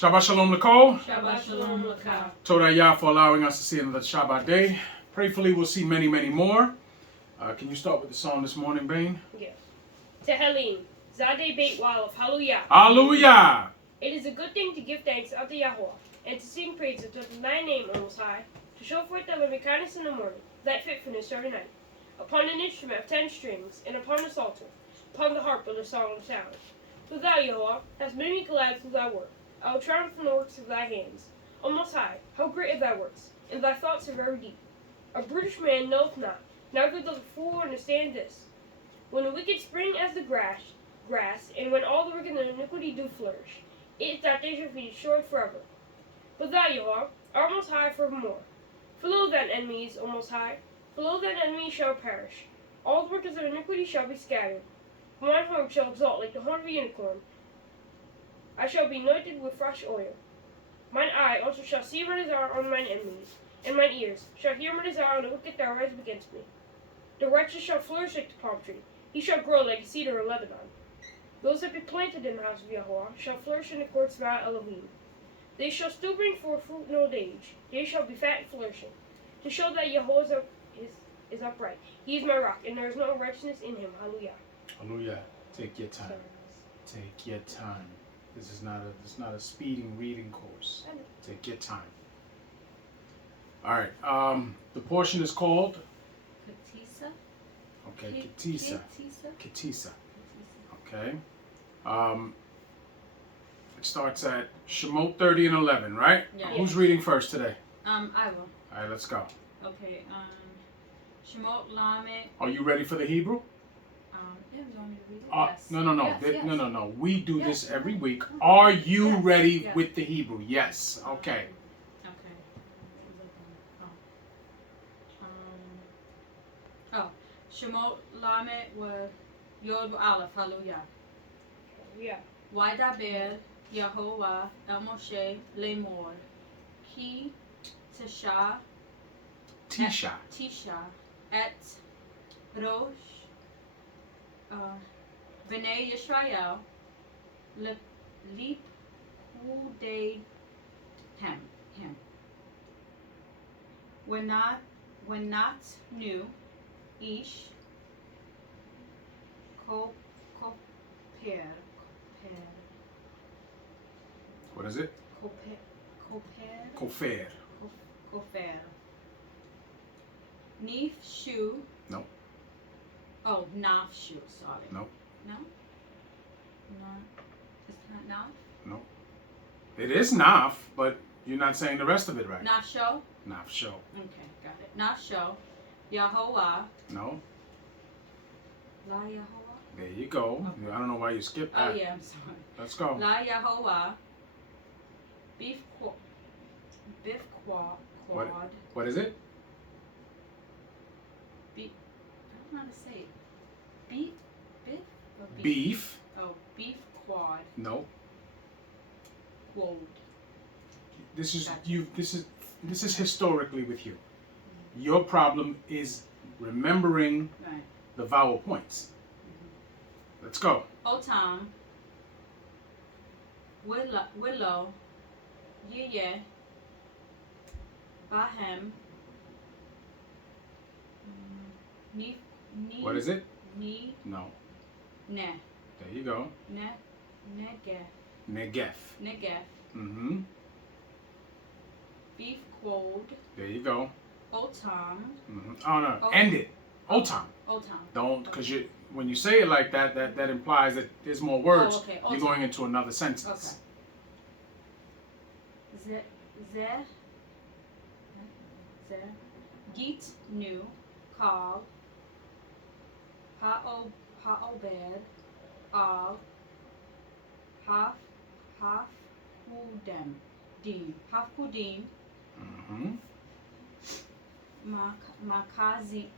Shabbat Shalom Nicole. Shabbat Shalom Lakal. Toda Yah for allowing us to see another Shabbat day. Prayfully we'll see many, many more. Can you start with the song this morning, Bain? Yes. Tehillim, Zadeh Beit Walaf, Hallelujah. Hallelujah! It is a good thing to give thanks unto Yahweh, and to sing praises unto thy name, O Most High, to show forth thy loving kindness in the morning, thy faithfulness during the night, upon an instrument of 10 strings, and upon the psalter, upon the harp with a solemn sound. For thou, Yahweh, hast made me glad through thy work. I will triumph in the works of thy hands. O Most High, how great are thy works, and thy thoughts are very deep. A brutish man knoweth not, neither doth a fool understand this. When the wicked spring as the grass, and when all the wicked and iniquity do flourish, it is that they shall be destroyed forever. But thou, Yahweh, art most high forevermore. For lo thine enemies, O Most High, for lo thine enemies shall perish. All the workers of iniquity shall be scattered. Mine horn shall exalt like the horn of a unicorn. I shall be anointed with fresh oil. Mine eye also shall see my desire on mine enemies, and mine ears shall hear my desire on the wicked that rise against me. The righteous shall flourish like the palm tree. He shall grow like a cedar in Lebanon. Those that be planted in the house of Yahweh shall flourish in the courts of our Elohim. They shall still bring forth fruit in old age. They shall be fat and flourishing, to show that Yahweh is upright. He is my rock, and there is no righteousness in him. Hallelujah. Hallelujah. Take your time. Take your time. This is not a speeding reading course. Take your time. All right. The portion is called Tisha. Okay, Tisha. Tisha. Okay. It starts at Shemot 30 and 11, right? Yeah. Who's reading first today? I will. All right, let's go. Okay. Shemot Lamed. Are you ready for the Hebrew? Yeah, you want me to read it? Yes. No. Yes. No. We do this every week. Okay. Are you Yes. ready Yes. with the Hebrew? Yes. Okay. Okay. Shemot Lamed was Yod Aleph. Hallelujah. Yeah. Vaydaber Yehovah el Moshe lemor ki Tisha et Rosh Bnei Yisrael lip hudei him when not new ish koper What is it? Kofer. Nif shoe. No. Oh, naf shoe. Sorry. No. No. No. It's not naf. No. It is Naf, but you're not saying the rest of it right. Naf show. Naf show. Okay, got it. Naf show. Yahovah. No. La Yahovah. There you go. I don't know why you skipped that. Oh yeah, I'm sorry. Let's go. La Yahovah. Beef quad. What is it? Beef. I don't know how to say it. Beef or beef? Beef. Oh, beef quad. No. Quad. This is Gotcha. you. This is historically with you. Your problem is remembering Right. the vowel points. Let's go. Otam. Willow. Yeye. Bahem. Ni. What is it? Ni. No. Ne. There you go. Negef. Negef. Mm-hmm. Beef quad. There you go. Otam. Mm-hmm. Oh no. Oh. End it. Otam. Otam. Don't, because when you say it like that, that implies that there's more words. Oh, okay. You're Otam. going into another sentence. Okay. Git nu call Ha'obed al Haf Kudim Mm-hmm. Makazet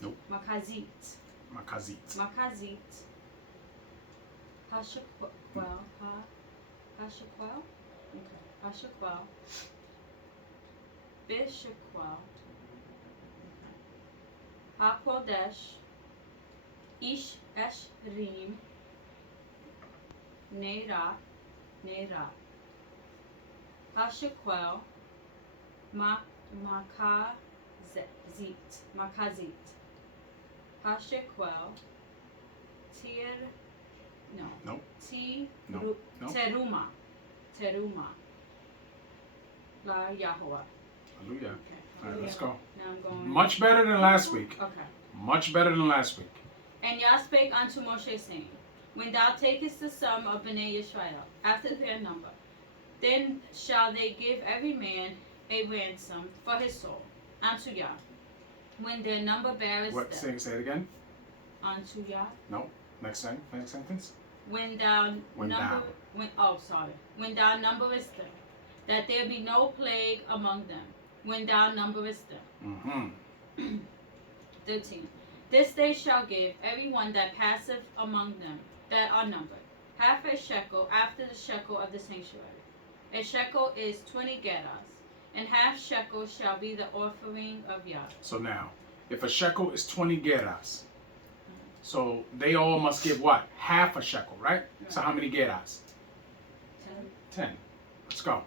Nope. Makazit Makazit. Hashaquel Okay. Hashaquel Bishaquel HaKodesh Eshrim Nerat Hashequel, Makazit, Hashequel, Nope. Teruma, La Yahweh. Hallelujah. Okay. All right, let's go. Now I'm going. Much better than last week. Okay. Much better than last week. And Yah spake unto Moshe, saying, When thou takest the sum of Bnei Yisrael after their number, then shall they give every man a ransom for his soul unto Yah. When their number beareth What? Say it again. unto Yah. No. Next sentence. When thou numberest them, that there be no plague among them, when thou numberest them. 13. This they shall give every one that passeth among them that are numbered, half a shekel after the shekel of the sanctuary. A shekel is 20 gerahs, and half shekel shall be the offering of Yah. So now, if a shekel is 20 gerahs, so they all must give what? Half a shekel, right? So how many gerahs? 10. Let's go.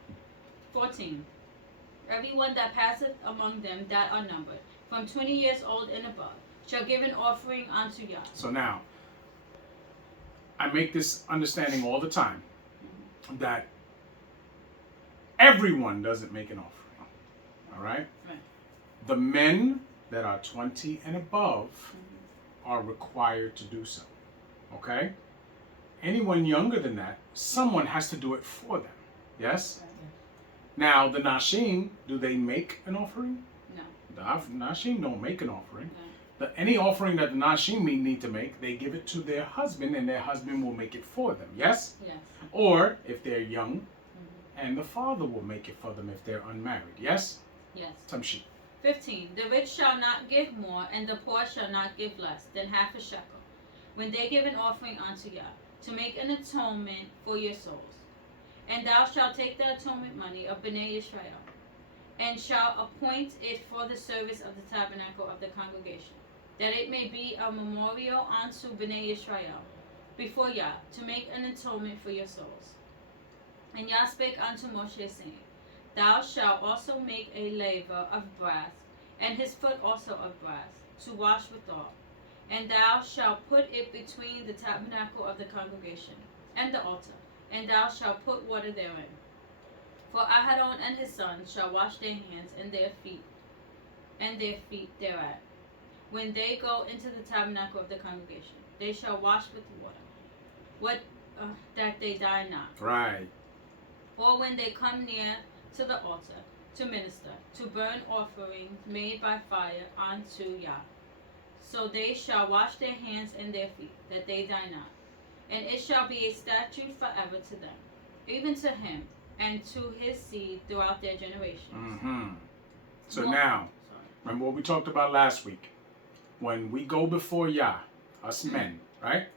14. Everyone that passeth among them that are numbered, from 20 years old and above, shall give an offering unto Yah. So now, I make this understanding all the time, that everyone doesn't make an offering. All right? The men that are 20 and above are required to do so. Okay? Anyone younger than that, someone has to do it for them. Yes? Now, the Nashim, do they make an offering? No. The Nashim don't make an offering. No. Any offering that the Nashim need to make, they give it to their husband, and their husband will make it for them. Yes? Yes. Or, if they're young, and the father will make it for them if they're unmarried. Yes? Yes. Tamshi. 15. The rich shall not give more, and the poor shall not give less than half a shekel, when they give an offering unto Yah, to make an atonement for your souls. And thou shalt take the atonement money of Bnei Yisrael, and shalt appoint it for the service of the tabernacle of the congregation, that it may be a memorial unto Bnei Yisrael before Yah, to make an atonement for your souls. And Yah spake unto Moshe, saying, Thou shalt also make a laver of brass, and his foot also of brass, to wash withal. And thou shalt put it between the tabernacle of the congregation and the altar, and thou shalt put water therein. For Aharon and his sons shall wash their hands and their feet thereat. When they go into the tabernacle of the congregation, they shall wash with water, that they die not. Right. Or when they come near to the altar to minister, to burn offerings made by fire unto Yah. So they shall wash their hands and their feet, that they die not. And it shall be a statute forever to them, even to him, and to his seed throughout their generations. So now, remember what we talked about last week. When we go before Yah, us men, right?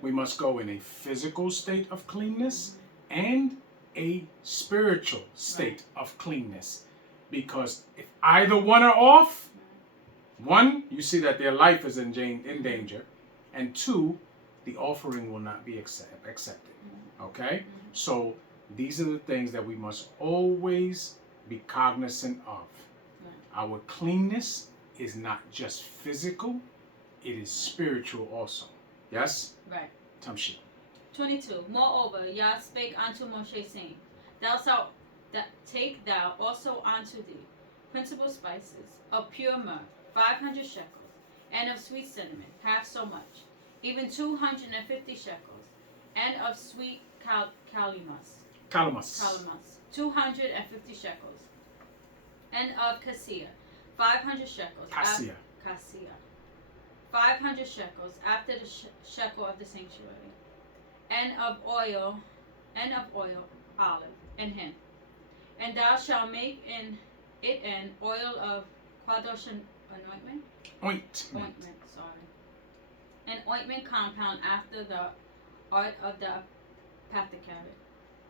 We must go in a physical state of cleanness and a spiritual state of cleanness. Because if either one are off, one, you see that their life is in danger, and two, the offering will not be accepted. Okay? So these are the things that we must always be cognizant of. Our cleanness is not just physical, it is spiritual also. Yes? Right. Tamshi. 22. Moreover, Yah spake unto Moshe, saying, Thou shalt take thou also unto thee principal spices of pure myrrh, 500 shekels, and of sweet cinnamon, half so much, even 250 shekels, and of sweet calamus, 250 shekels, and of cassia, 500 shekels. Cassia. 500 shekels after the shekel of the sanctuary, and of oil, olive, and hin. And thou shalt make in it an oil of kadosh anointment. Ointment. An ointment compound after the art of the apothecary.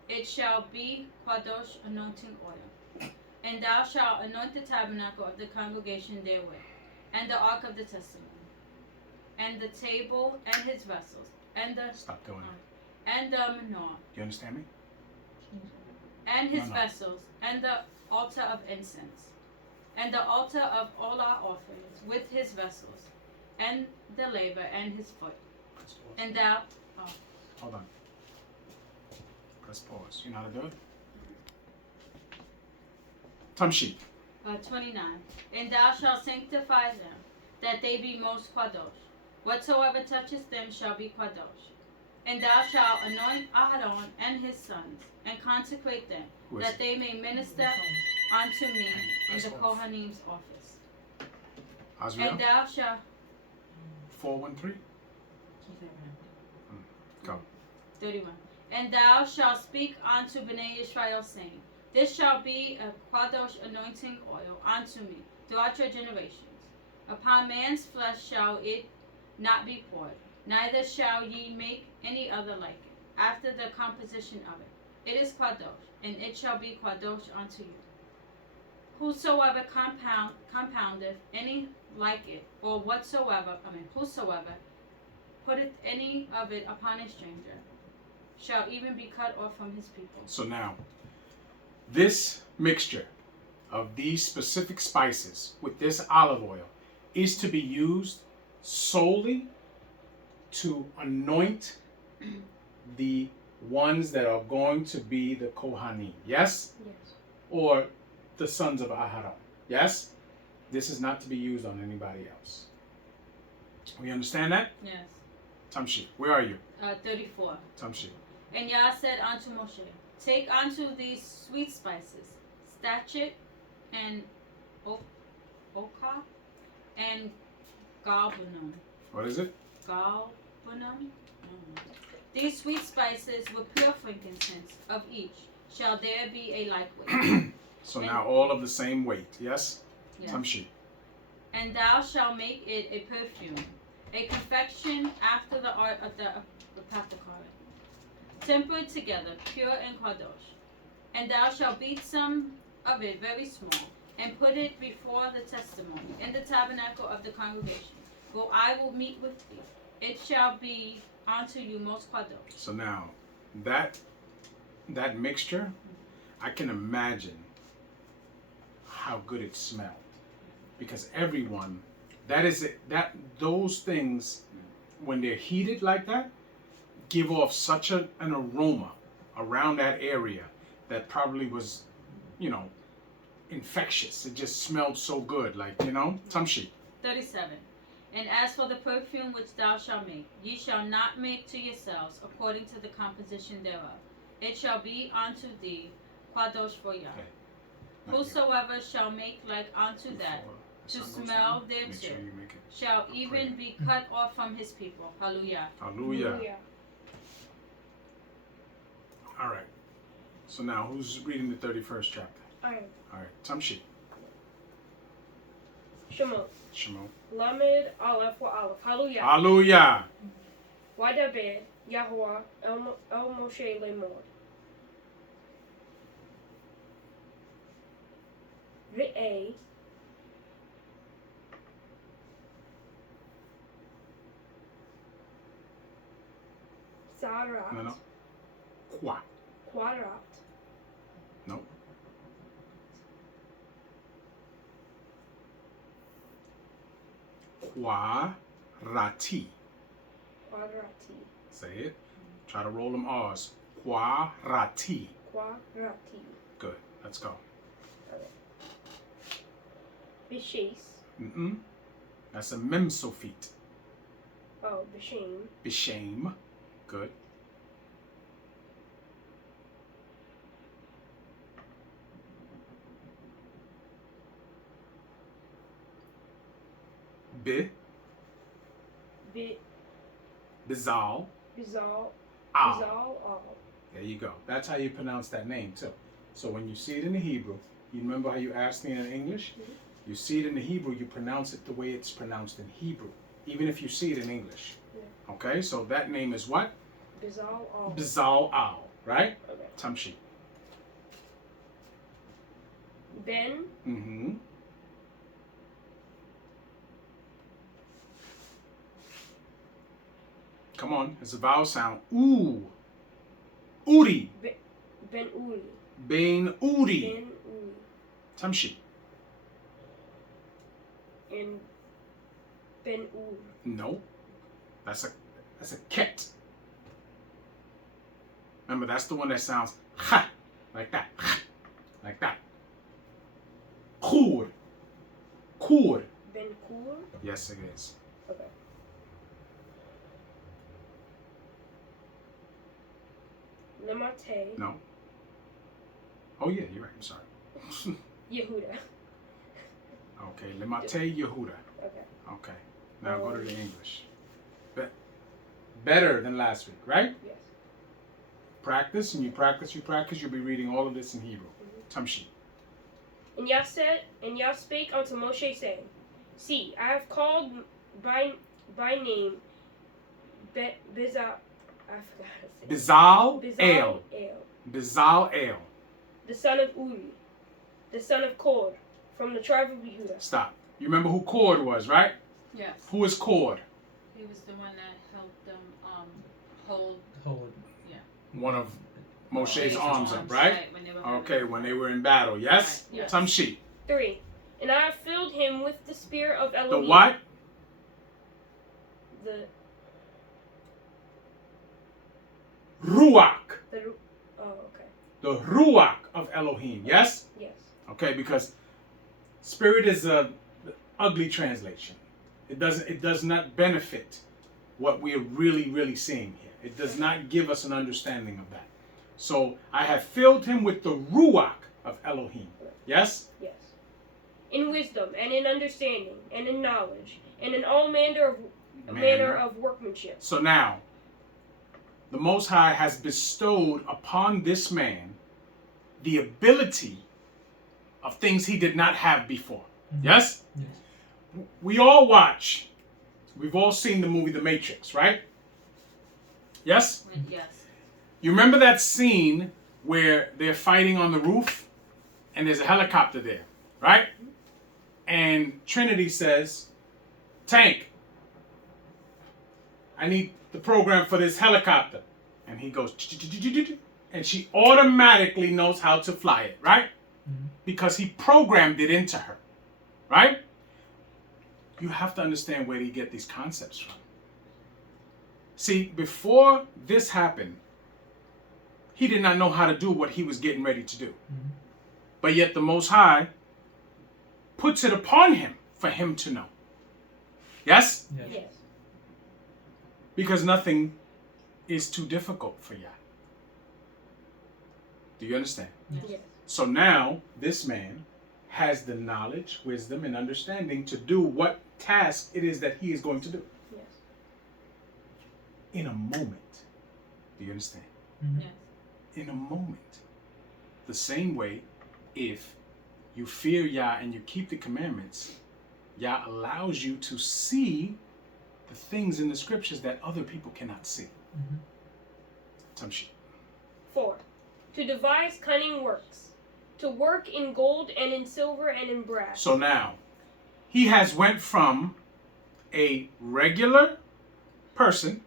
It shall be kadosh anointing oil. And thou shalt anoint the tabernacle of the congregation therewith, and the ark of the testimony, and the table and his vessels, and the Stop doing it. and the menorah. You understand me? and his No. vessels, and the altar of incense, and the altar of all our offerings, with his vessels, and the laver and his foot. Press pause. And thou, Hold on. Press pause. You know how to do it? Tamshi. 29. And thou shalt sanctify them, that they be most kadosh. Whatsoever touches them shall be kadosh. And thou shalt anoint Aaron and his sons, and consecrate them, Who is that it? they may minister unto me in Press the off. Kohanim's office. Azrael? And thou shalt 413? Go. 31. And thou shalt speak unto Bnei Israel, saying, This shall be a kadosh anointing oil unto me throughout your generations. Upon man's flesh shall it not be poured, neither shall ye make any other like it, after the composition of it. It is kadosh, and it shall be kadosh unto you. Whosoever compoundeth any like it, or whosoever putteth any of it upon a stranger, shall even be cut off from his people. So now, this mixture of these specific spices with this olive oil is to be used solely to anoint the ones that are going to be the Kohanim. Yes? Yes. Or the sons of Aharon. Yes? This is not to be used on anybody else. We understand that? Yes. Tamshi, where are you? 34. Tamshi. And Yah said unto Moshe, Take unto these sweet spices, stachet, and oka, and galbanum. What is it? Galbanum? These sweet spices with pure frankincense of each shall there be a like weight. So now all of the same weight. Yes? Yes. Tamshi. And thou shalt make it a perfume, a confection after the art of the apothecary, tempered together, pure and kadosh. And thou shalt beat some of it very small, and put it before the testimony in the tabernacle of the congregation, where I will meet with thee. It shall be unto you most kadosh. So now that mixture, I can imagine how good it smelled. Because everyone, those things, when they're heated like that, give off such an aroma around that area that probably was, infectious. It just smelled so good, Tamshi. 37. And as for the perfume which thou shalt make, ye shall not make to yourselves according to the composition thereof. It shall be unto thee kadosh for Yah. Okay. Whosoever shall make like unto that, Before the to sun goes smell down, thereto, make sure you make it. shall even be cut off from his people. Hallelujah. Hallelujah. All right. So now, who's reading the 31st chapter? I am. All right. Tamshi. Shemot. Shimon. Lamed Aleph wa Aleph. Hallelujah. Hallelujah. Wadaber Yahuwah El Moshe Lemor. Re'eh Sarat No. Kwa. Quadrat No. Quarati. Quadrati Say it. Try to roll them R's. Quarati. Quadrati Good. Let's go. Bishis. That's a memsophete. Oh, Bishim. Bishame. Good. Bi. Bizal. Bizal. Al. Bizal. Al. There you go. That's how you pronounce that name too. So when you see it in the Hebrew, you remember how you asked me in English? Mhm. You see it in the Hebrew, you pronounce it the way it's pronounced in Hebrew, even if you see it in English. Yeah. Okay, so that name is what? Bizal. Al. Bizal Al, right? Okay. Tamshi. Ben. Mm-hmm. Come on, it's a vowel sound. Ooh. Uri. Ben Uri. Bain Uri. Ben Uri. Tamshi. And Ben Ur. No. That's a ket. Remember, that's the one that sounds ha, like that. Like that. Kur. Kur. Ben Kur. Yes, it is. Okay. Lemate. No. Oh, yeah, you're right. I'm sorry. Yehuda. Okay, Lemate Yehuda. Okay. Okay. Now go to the English. Better than last week, right? Yes. Practice, and you practice, you'll be reading all of this in Hebrew. Tamshi. And Yah said, and Yah spake unto Moshe, saying, See, I have called by name Bezal. I forgot how to say. Bizal El. El, Bizal El. the son of Uri, the son of Kor, from the tribe of Yehuda. Stop. You remember who Cord was, right? Yes. Who is Cord? He was the one that helped them hold One of Moshe's arms up, when right? they were Okay, when they were in battle, yes? Right, yes. Tamshi. 3. And I have filled him with the spirit of The Elohim. what? The Ruach. oh, okay. The Ruach of Elohim, yes? Yes. Okay, because spirit is a ugly translation. It does not benefit what we are really seeing here. It does not give us an understanding of that. So I have filled him with the Ruach of Elohim. Yes? Yes. In wisdom and in understanding and in knowledge and in all manner of workmanship. So now, the Most High has bestowed upon this man the ability of things he did not have before. Yes? Yes. We all watch. We've all seen the movie The Matrix, right? Yes? Yes. You remember that scene where they're fighting on the roof and there's a helicopter there, right? And Trinity says, Tank, I need the program for this helicopter. And he goes, and she automatically knows how to fly it, right? Because he programmed it into her, right? You have to understand where he get these concepts from. See, before this happened, he did not know how to do what he was getting ready to do. But yet the Most High puts it upon him for him to know. Yes? Yes. Because nothing is too difficult for Yah. Do you understand? Yes. So now, this man has the knowledge, wisdom, and understanding to do what task it is that he is going to do. Yes. In a moment. Do you understand? Yes. In a moment. The same way, if you fear Yah and you keep the commandments, Yah allows you to see the things in the scriptures that other people cannot see. Tamshi. 4. To devise cunning works, to work in gold and in silver and in brass. So now, he has went from a regular person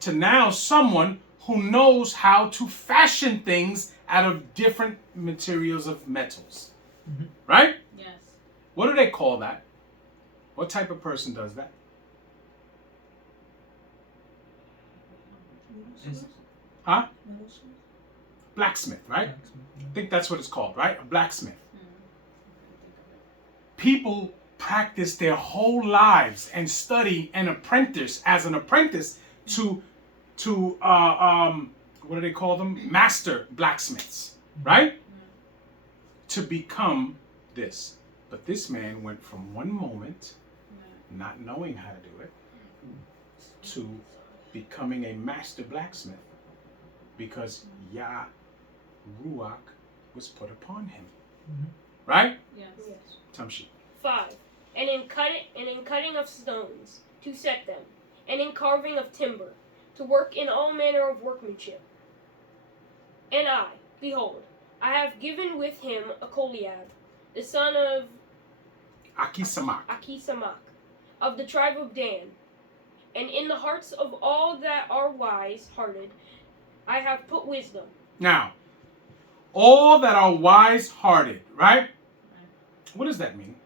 to now someone who knows how to fashion things out of different materials of metals. Right? Yes. What do they call that? What type of person does that? Huh? Blacksmith, right? I think that's what it's called, right? A blacksmith. People practice their whole lives and study an apprentice as an apprentice to what do they call them? Master blacksmiths, right? To become this. But this man went from one moment, not knowing how to do it, to becoming a master blacksmith because Yah Ruach was put upon him. Right? Yes. Yes. Tamshi. 5. And in cutting of stones, to set them, and in carving of timber, to work in all manner of workmanship. And I, behold, I have given with him Aholiab, the son of Achisamach, of the tribe of Dan. And in the hearts of all that are wise-hearted, I have put wisdom. Now, all that are wise-hearted, right? What does that mean?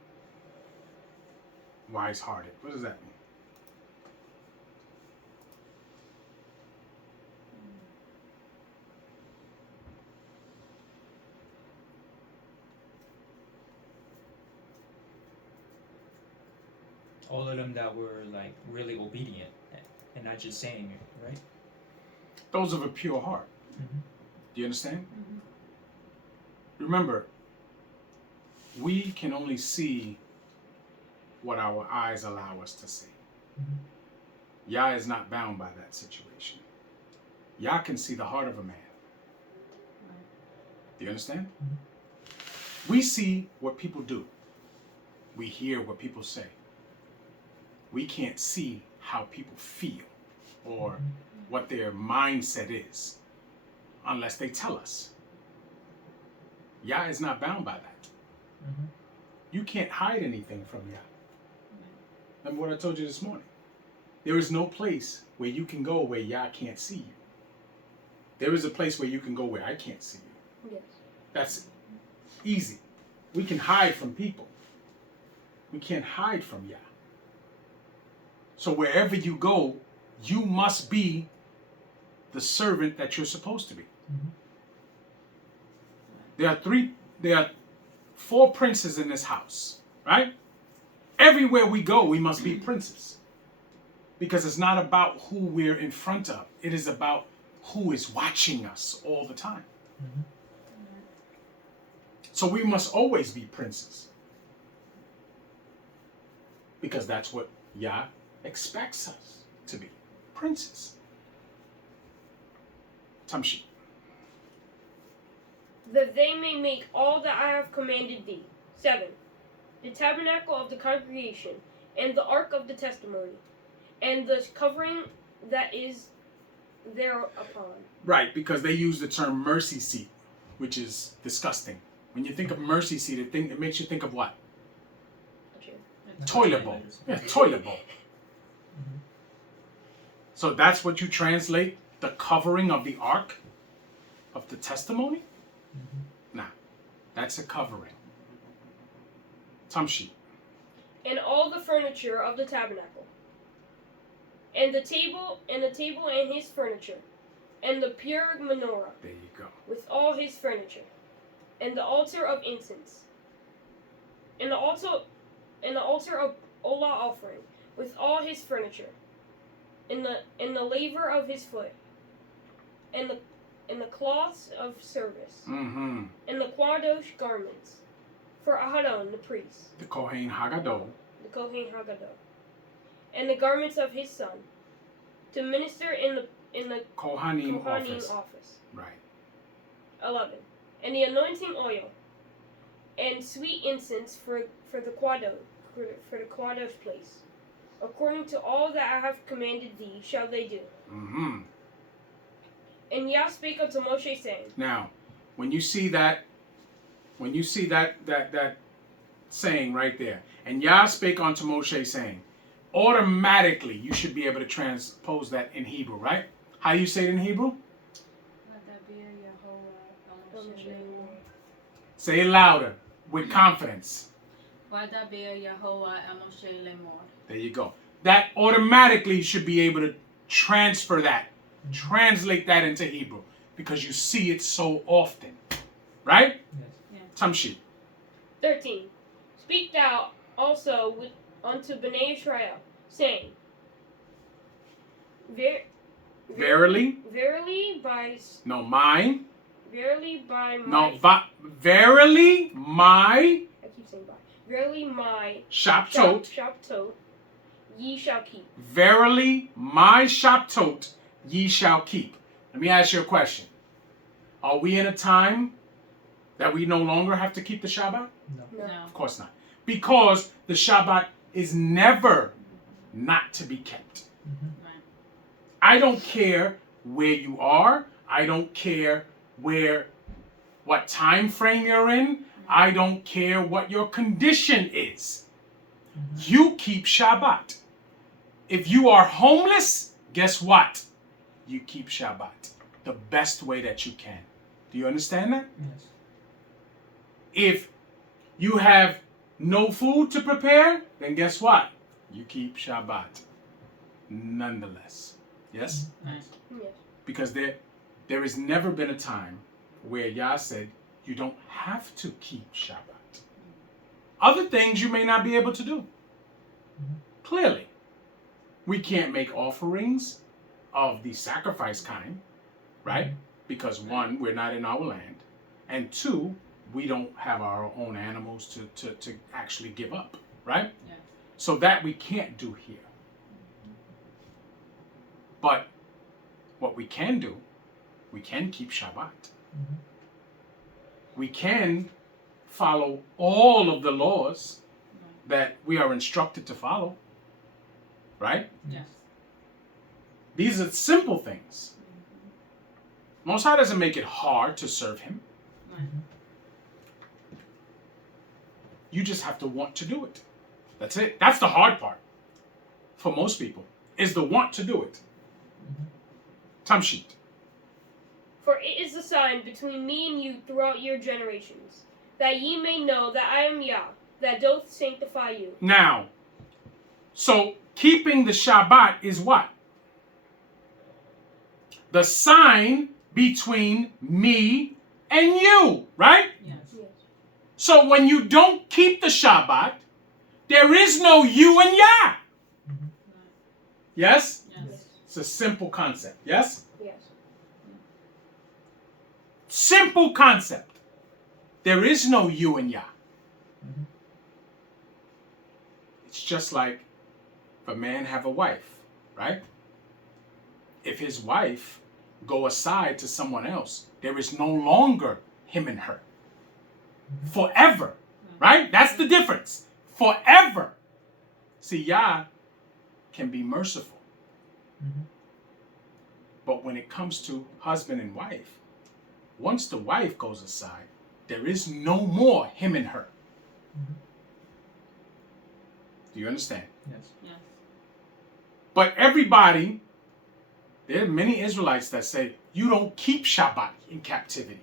Wise-hearted. What does that mean? All of them that were like really obedient and not just saying it, right? Those of a pure heart. Mm-hmm. Do you understand? Mm-hmm. Remember, we can only see what our eyes allow us to see. Mm-hmm. Yah is not bound by that situation. Yah can see the heart of a man. Do you understand? Mm-hmm. We see what people do. We hear what people say. We can't see how people feel or what their mindset is unless they tell us. Yah is not bound by that. Mm-hmm. You can't hide anything from Yah. Remember what I told you this morning? There is no place where you can go where Yah can't see you. There is a place where you can go where I can't see you. Yes. That's easy. We can hide from people. We can't hide from Yah. So wherever you go, you must be the servant that you're supposed to be. Mm-hmm. There are 4 princes in this house, right? Everywhere we go, we must be princes. Because it's not about who we're in front of. It is about who is watching us all the time. Mm-hmm. So we must always be princes. Because that's what Yah expects us to be. Princes. Tamshi. That they may make all that I have commanded thee. 7. The tabernacle of the congregation, and the ark of the testimony, and the covering that is thereupon. Right, because they use the term mercy seat, which is disgusting. When you think of mercy seat, it makes you think of what? Toilet bowl. Yeah, toilet bowl. Mm-hmm. So that's what you translate the covering of the ark of the testimony? Mm-hmm. Nah, that's a covering. Tamshi. And all the furniture of the tabernacle, and the table and his furniture, and the pure menorah There you go. with all his furniture, and the altar of incense, and the altar of Olah offering with all his furniture, and the laver of his foot, and the cloths of service, Mm-hmm. and the quadosh garments for Aharon the priest, The Kohen Haggadah. the Kohen Haggadah, and the garments of his son, to minister in the Kohanim Kohanim office. office. Right. 11. And the anointing oil, and sweet incense for the quadosh place, according to all that I have commanded thee, shall they do. Mm-hmm. And Yah spake unto Moshe, saying. Now, when you see that saying right there, and Yah spake unto Moshe, saying, automatically you should be able to transpose that in Hebrew, right? How you say it in Hebrew? Say it louder, with confidence. There you go. That automatically you should be able to transfer that, translate that into Hebrew, because you see it so often. Right? Yes. Tamshi. 13. Speak thou also unto Bnei Israel, saying, Verily? Verily by No, mine. Verily by my. No, verily my. I keep saying by. Verily my. Shaptot. Shaptot. Ye shall keep. Verily my shaptot ye shall keep. Let me ask you a question. Are we in a time that we no longer have to keep the Shabbat? No. Of course not. Because the Shabbat is never not to be kept. Mm-hmm. I don't care where you are. I don't care what time frame you're in. I don't care what your condition is. Mm-hmm. You keep Shabbat. If you are homeless, guess what? You keep Shabbat the best way that you can. Do you understand that? Yes. If you have no food to prepare, then guess what? You keep Shabbat nonetheless. Yes? Right. Yes. Because there has never been a time where Yah said you don't have to keep Shabbat. Other things you may not be able to do. Clearly. We can't make offerings of the sacrifice kind, right? Because one, we're not in our land. And two, we don't have our own animals to actually give up, right? Yeah. So that we can't do here. But what we can do, we can keep Shabbat. We can follow all of the laws that we are instructed to follow, right? Yes. These are simple things. Most High doesn't make it hard to serve Him. Right. You just have to want to do it. That's it. That's the hard part for most people, is the want to do it. Tamshit. For it is a sign between me and you throughout your generations, that ye may know that I am Yah, that doth sanctify you. Now, so keeping the Shabbat is what? The sign between me and you, right? Yes. Yes. So when you don't keep the Shabbat, there is no you and Yah. Yes? Yes. It's a simple concept. Yes? Yes. Simple concept. There is no you and Yah. It's just like if a man have a wife, right? If his wife go aside to someone else, there is no longer him and her. Forever. Right? That's the difference. Forever. See, Yah can be merciful. But when it comes to husband and wife, once the wife goes aside, there is no more him and her. Do you understand? Yes. Yes. But everybody, there are many Israelites that say, you don't keep Shabbat in captivity.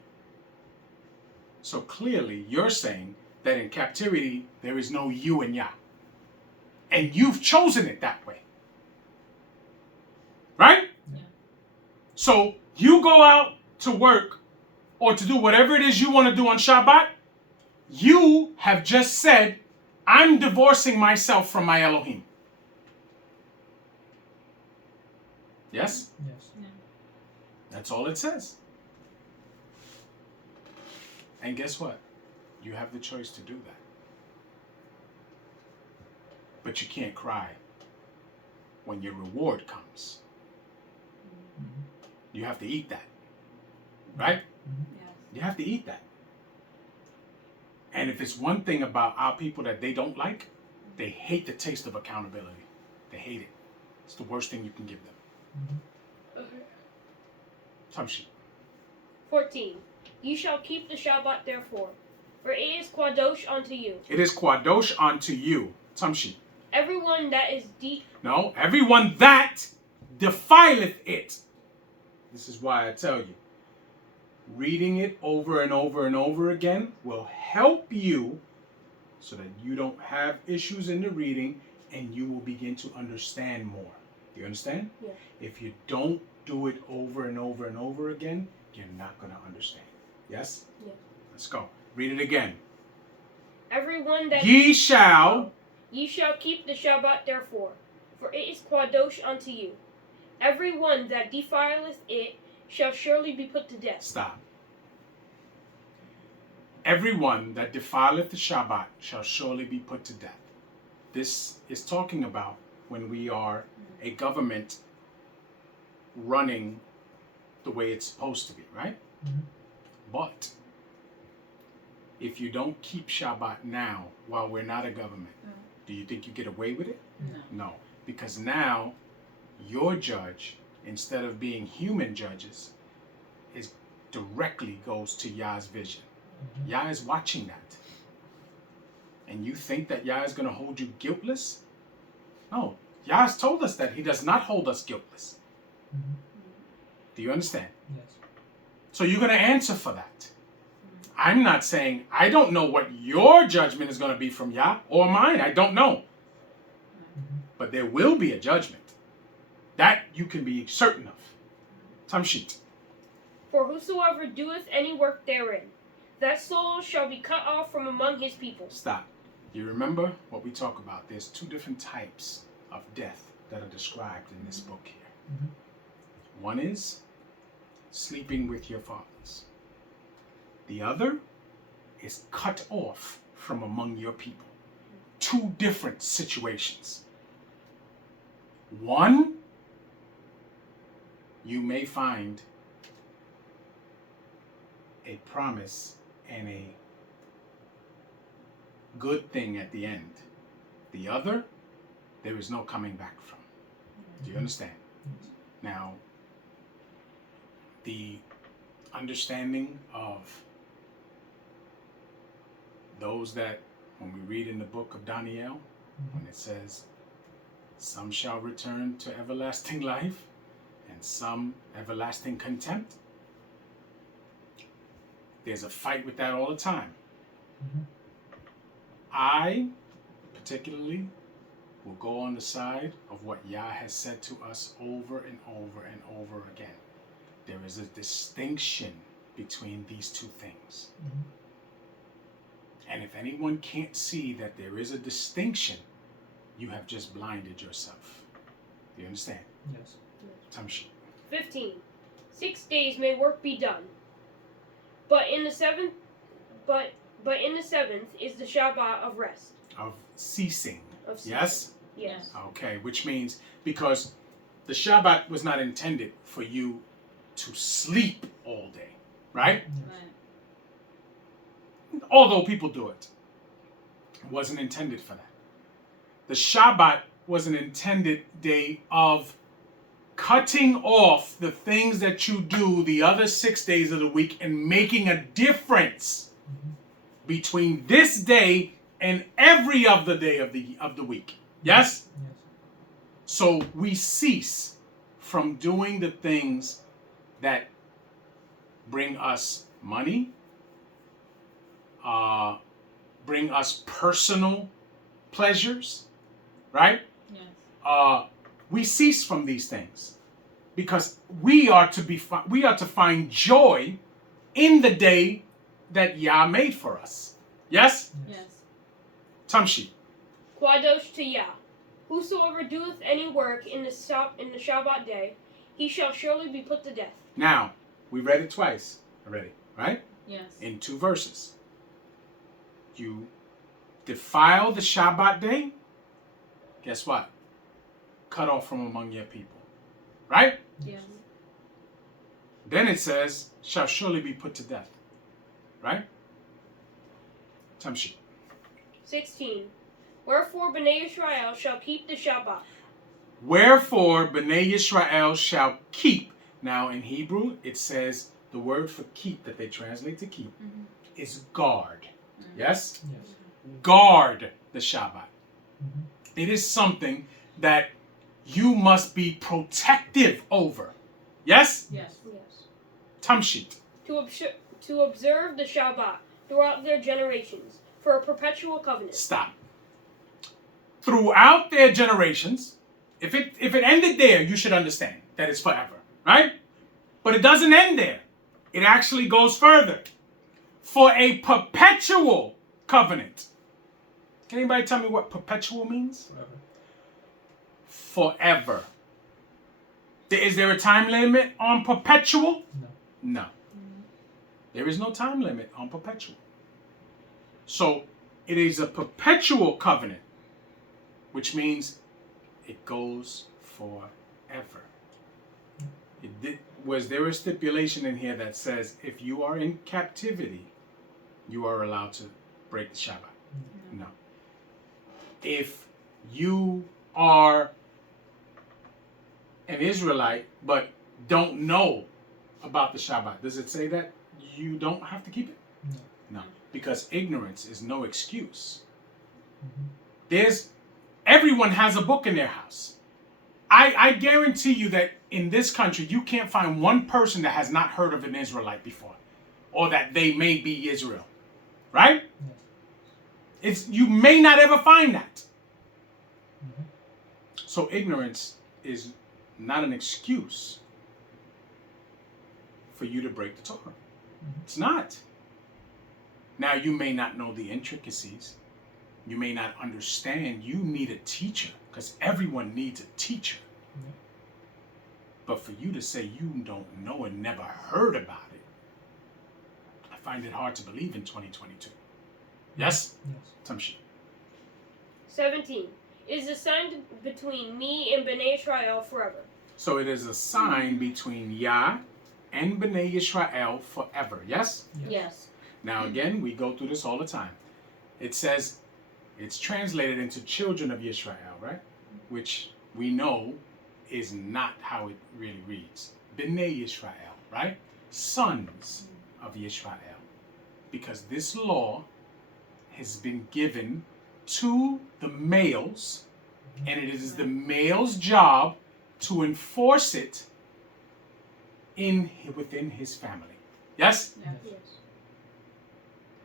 So clearly, you're saying that in captivity, there is no you and Yah. And you've chosen it that way. Right? Yeah. So you go out to work or to do whatever it is you want to do on Shabbat, you have just said, I'm divorcing myself from my Elohim. Yes? Yes. Yeah. That's all it says. And guess what? You have the choice to do that. But you can't cry when your reward comes. You have to eat that. Right? Yes. You have to eat that. And if it's one thing about our people that they don't like, they hate the taste of accountability. They hate it. It's the worst thing you can give them. Tamshi. 14. Ye shall keep the Shabbat therefore, for it is Kwadosh unto you. It is Kwadosh unto you. Tamshi. Everyone that is No, everyone that defileth it. This is why I tell you, reading it over and over and over again will help you so that you don't have issues in the reading and you will begin to understand more. Do you understand? Yeah. If you don't do it over and over and over again, you're not going to understand. Yes? Yeah. Let's go. Read it again. everyone that Ye shall keep the Shabbat therefore, for it is Kwadosh unto you. Everyone that defileth it shall surely be put to death. Stop. Everyone that defileth the Shabbat shall surely be put to death. This is talking about when we are a government running the way it's supposed to be, right? But if you don't keep Shabbat now while we're not a government, do you think you get away with it? No. No, because now your judge, instead of being human judges, is directly goes to Yah's vision. Yah is watching that. And you think that Yah is going to hold you guiltless? No, Yah has told us that he does not hold us guiltless. Do you understand? Yes. So you're going to answer for that. I'm not saying, I don't know what your judgment is going to be from Yah or mine. I don't know. But there will be a judgment. That you can be certain of. Tamshit. For whosoever doeth any work therein, that soul shall be cut off from among his people. Stop. You remember what we talk about? There's two different types of death that are described in this book here. One is sleeping with your fathers. The other is cut off from among your people. Two different situations. One, you may find a promise and a good thing at the end. The other, there is no coming back from. Do you understand? Now, the understanding of those that, when we read in the book of Daniel, when it says, some shall return to everlasting life and some everlasting contempt, there's a fight with that all the time. I, particularly, will go on the side of what Yah has said to us over and over and over again. There is a distinction between these two things. And if anyone can't see that there is a distinction, you have just blinded yourself. Do you understand? Yes. Tamshi. 15. 6 days may work be done, but in the seventh is the Shabbat of rest. Of ceasing. Of ceasing. Yes? Yes. Okay, which means because the Shabbat was not intended for you to sleep all day, right? Although people do it. It wasn't intended for that. The Shabbat was an intended day of cutting off the things that you do the other 6 days of the week and making a difference between this day and every other day of the week. Yes? Yes. So we cease from doing the things that bring us money, bring us personal pleasures, right? Yes. We cease from these things because we are to find joy in the day that Yah made for us. Yes? Yes. Tamshi. Quadosh to Yah. Whosoever doeth any work in the Shabbat day, he shall surely be put to death. Now, we read it twice already, right? Yes. In 2 verses. You defile the Shabbat day, guess what? Cut off from among your people. Right? Yes. Then it says, shall surely be put to death. Right? Tamshi. 16. Wherefore Bnei Israel shall keep the Shabbat. Wherefore Bnei Israel shall keep. Now in Hebrew it says the word for keep that they translate to keep is guard. Yes? Yes. Guard the Shabbat. It is something that you must be protective over. Yes? Yes. Yes. Tamshit. To observe the Shabbat throughout their generations for a perpetual covenant. Stop. Throughout their generations, if it ended there, you should understand that it's forever, right? But it doesn't end there. It actually goes further. For a perpetual covenant. Can anybody tell me what perpetual means? Forever. Is there a time limit on perpetual? No. There is no time limit on perpetual. So it is a perpetual covenant, which means it goes forever. Was there a stipulation in here that says if you are in captivity, you are allowed to break the Shabbat? No. If you are an Israelite but don't know about the Shabbat, does it say that you don't have to keep it? No. Because ignorance is no excuse. Everyone has a book in their house. I guarantee you that in this country, you can't find one person that has not heard of an Israelite before, or that they may be Israel, right? You may not ever find that. So ignorance is not an excuse for you to break the Torah. It's not. Now, you may not know the intricacies. You may not understand. You need a teacher, because everyone needs a teacher. But for you to say you don't know and never heard about it, I find it hard to believe in 2022. Yes? Tamshi. 17. It is a sign between me and Bnei Israel forever. So it is a sign between Yah and Bnei Israel forever. Yes? Yes. Now again, we go through this all the time. It says, it's translated into children of Israel, right? Which we know is not how it really reads. Bnei Israel, right? Sons of Israel. Because this law has been given to the males, and it is the male's job to enforce it within his family. Yes? Yes.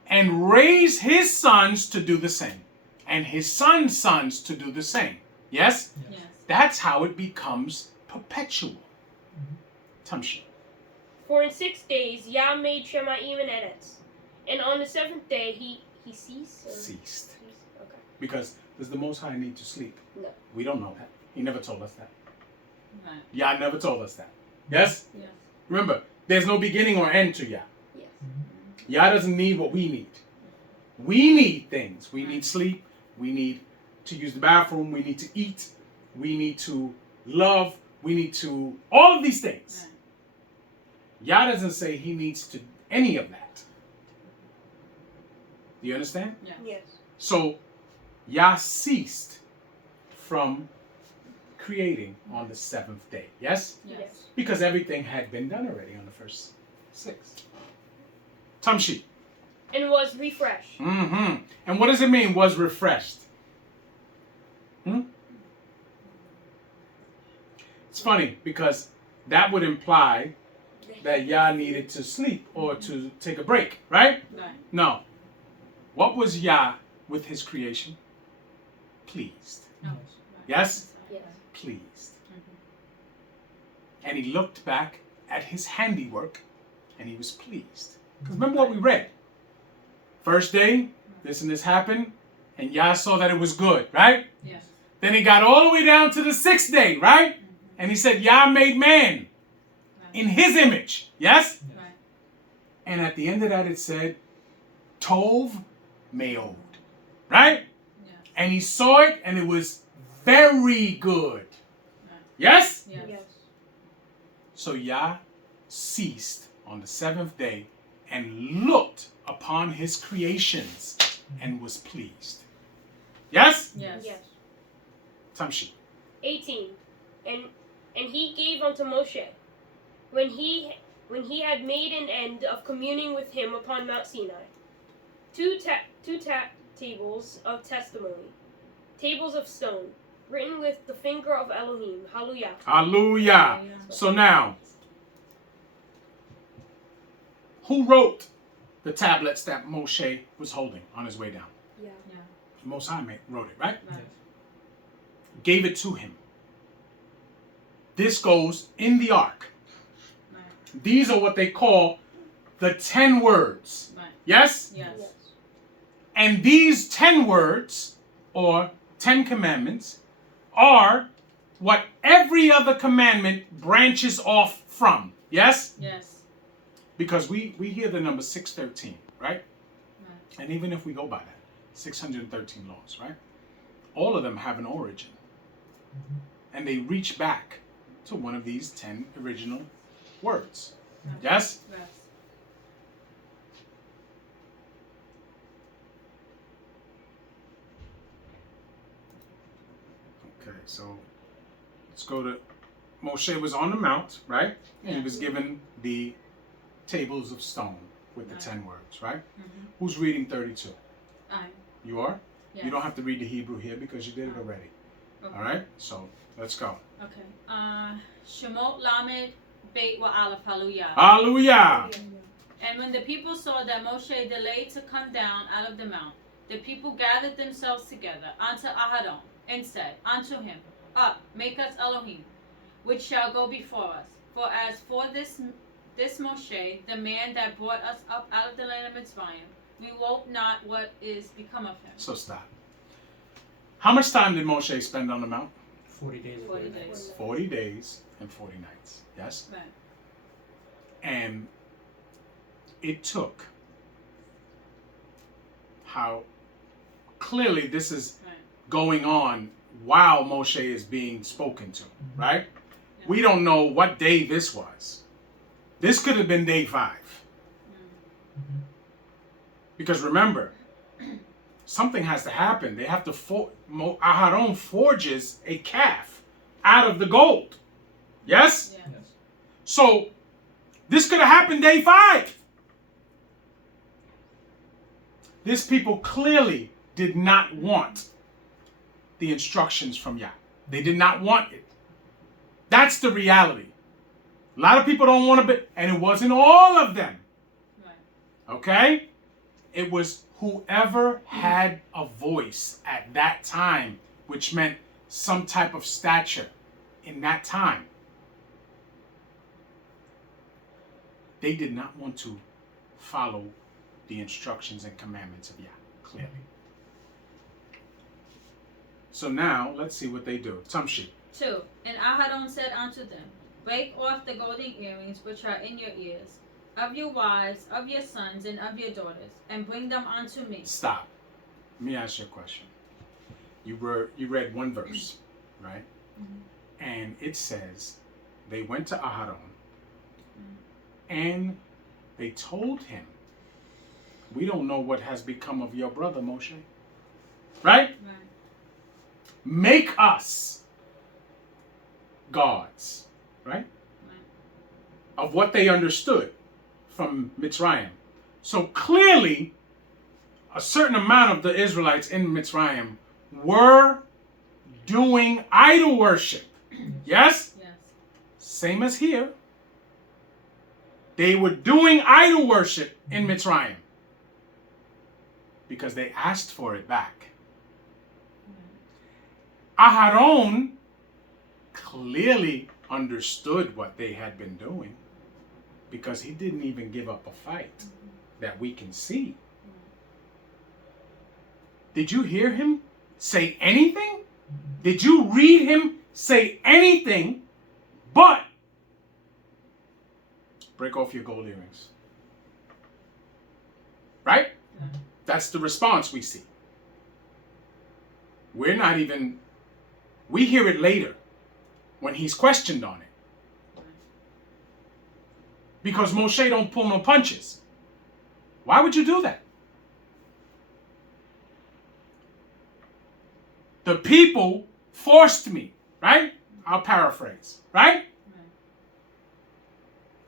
And raise his sons to do the same. And his sons' sons to do the same. Yes? Yes. That's how it becomes perpetual. Tamshi. For in 6 days Yah made Shemaim and Eretz, and on the 7th day he ceased. Ceased. Okay. Because does the Most High need to sleep? No. We don't know that. He never told us that. Right. Yah never told us that. Yes? Yes. Remember, there's no beginning or end to Yah. Yes. Yah doesn't need what we need. We need things. We need sleep. We need to use the bathroom. We need to eat. We need to love. We need to... all of these things. Right. Yah doesn't say he needs to any of that. Do you understand? Yes. Yes. So, Yah ceased from creating on the 7th day. Yes? Yes. Because everything had been done already on the first 6. Tamshi. And was refreshed. Mm-hmm. And what does it mean, was refreshed? It's funny, because that would imply that Yah needed to sleep or to take a break, right? Right. No. What was Yah with his creation? Pleased. No. Yes? Yes. Pleased. And he looked back at his handiwork and he was pleased. Because remember what we read. First day, this and this happened, and Yah saw that it was good, right? Yes. Then he got all the way down to the 6th day, right? And he said, Yah made man in his image. Yes? Right. And at the end of that it said, Tov Meod. Right? Yeah. And he saw it and it was very good. Yes? Yes. Yes. So Yah ceased on the 7th day and looked upon his creations and was pleased. Yes? Yes. Yes. Tamshi. 18. And he gave unto Moshe, when he had made an end of communing with him upon Mount Sinai, two tables of testimony, tables of stone, written with the finger of Elohim. Hallelujah. Hallelujah. So now, who wrote the tablets that Moshe was holding on his way down? Yeah. The Most High wrote it, right? Right. Gave it to him. This goes in the ark. Right. These are what they call the 10 words. Right. Yes? Yes. Yes. And these 10 words, or 10 commandments, are what every other commandment branches off from. Yes? Yes. Because we hear the number 613, right? Right. And even if we go by that, 613 laws, right? All of them have an origin. And they reach back to one of these 10 original words. Right. Yes? Yes. Okay, so let's go to... Moshe was on the mount, right? And he was given the tables of stone with the 10 words, right? Mm-hmm. Who's reading 32? I. You are? Yes. You don't have to read the Hebrew here because you did it already. Okay. All right. So let's go. Okay. Shemot Lamed Beit wa Aleph. Hallelujah. Hallelujah. And when the people saw that Moshe delayed to come down out of the mount, the people gathered themselves together unto Aharon and said unto him, Up, make us Elohim, which shall go before us. For as for this Moshe, the man that brought us up out of the land of Mitzrayim, we wot not what is become of him. So stop. How much time did Moshe spend on the mount? 40 days. 40 days. 40 days and 40 nights. Yes? Right. And it took how clearly this is Right. going on while Moshe is being spoken to, right? Yeah. We don't know what day this was. This could have been day 5. Mm-hmm. Because remember, something has to happen. They have to Aharon forges a calf out of the gold. Yes? Yeah. Yes. So this could have happened day 5. This people clearly did not want the instructions from Yah. They did not want it. That's the reality. A lot of people don't want to be, and it wasn't all of them. Right. Okay? It was whoever had a voice at that time, which meant some type of stature in that time. They did not want to follow the instructions and commandments of Yah, clearly. So now, let's see what they do. Tamshi. 2. And Aharon said unto them, Break off the golden earrings which are in your ears, of your wives, of your sons, and of your daughters, and bring them unto me. Stop. Let me ask you a question. You read one verse, right? Mm-hmm. And it says, they went to Aharon, and they told him, we don't know what has become of your brother Moshe. Right? Right. Make us gods. Right? Of what they understood from Mitzrayim. So clearly, a certain amount of the Israelites in Mitzrayim were doing idol worship. Yes? Yes. Same as here. They were doing idol worship in Mitzrayim because they asked for it back. Aharon clearly understood what they had been doing because he didn't even give up a fight that we can see. Did you hear him say anything? Did you read him say anything but break off your gold earrings? Right? That's the response we see. We're not even, we hear it later when he's questioned on it. Because Moshe don't pull no punches. Why would you do that? The people forced me, right? I'll paraphrase, right?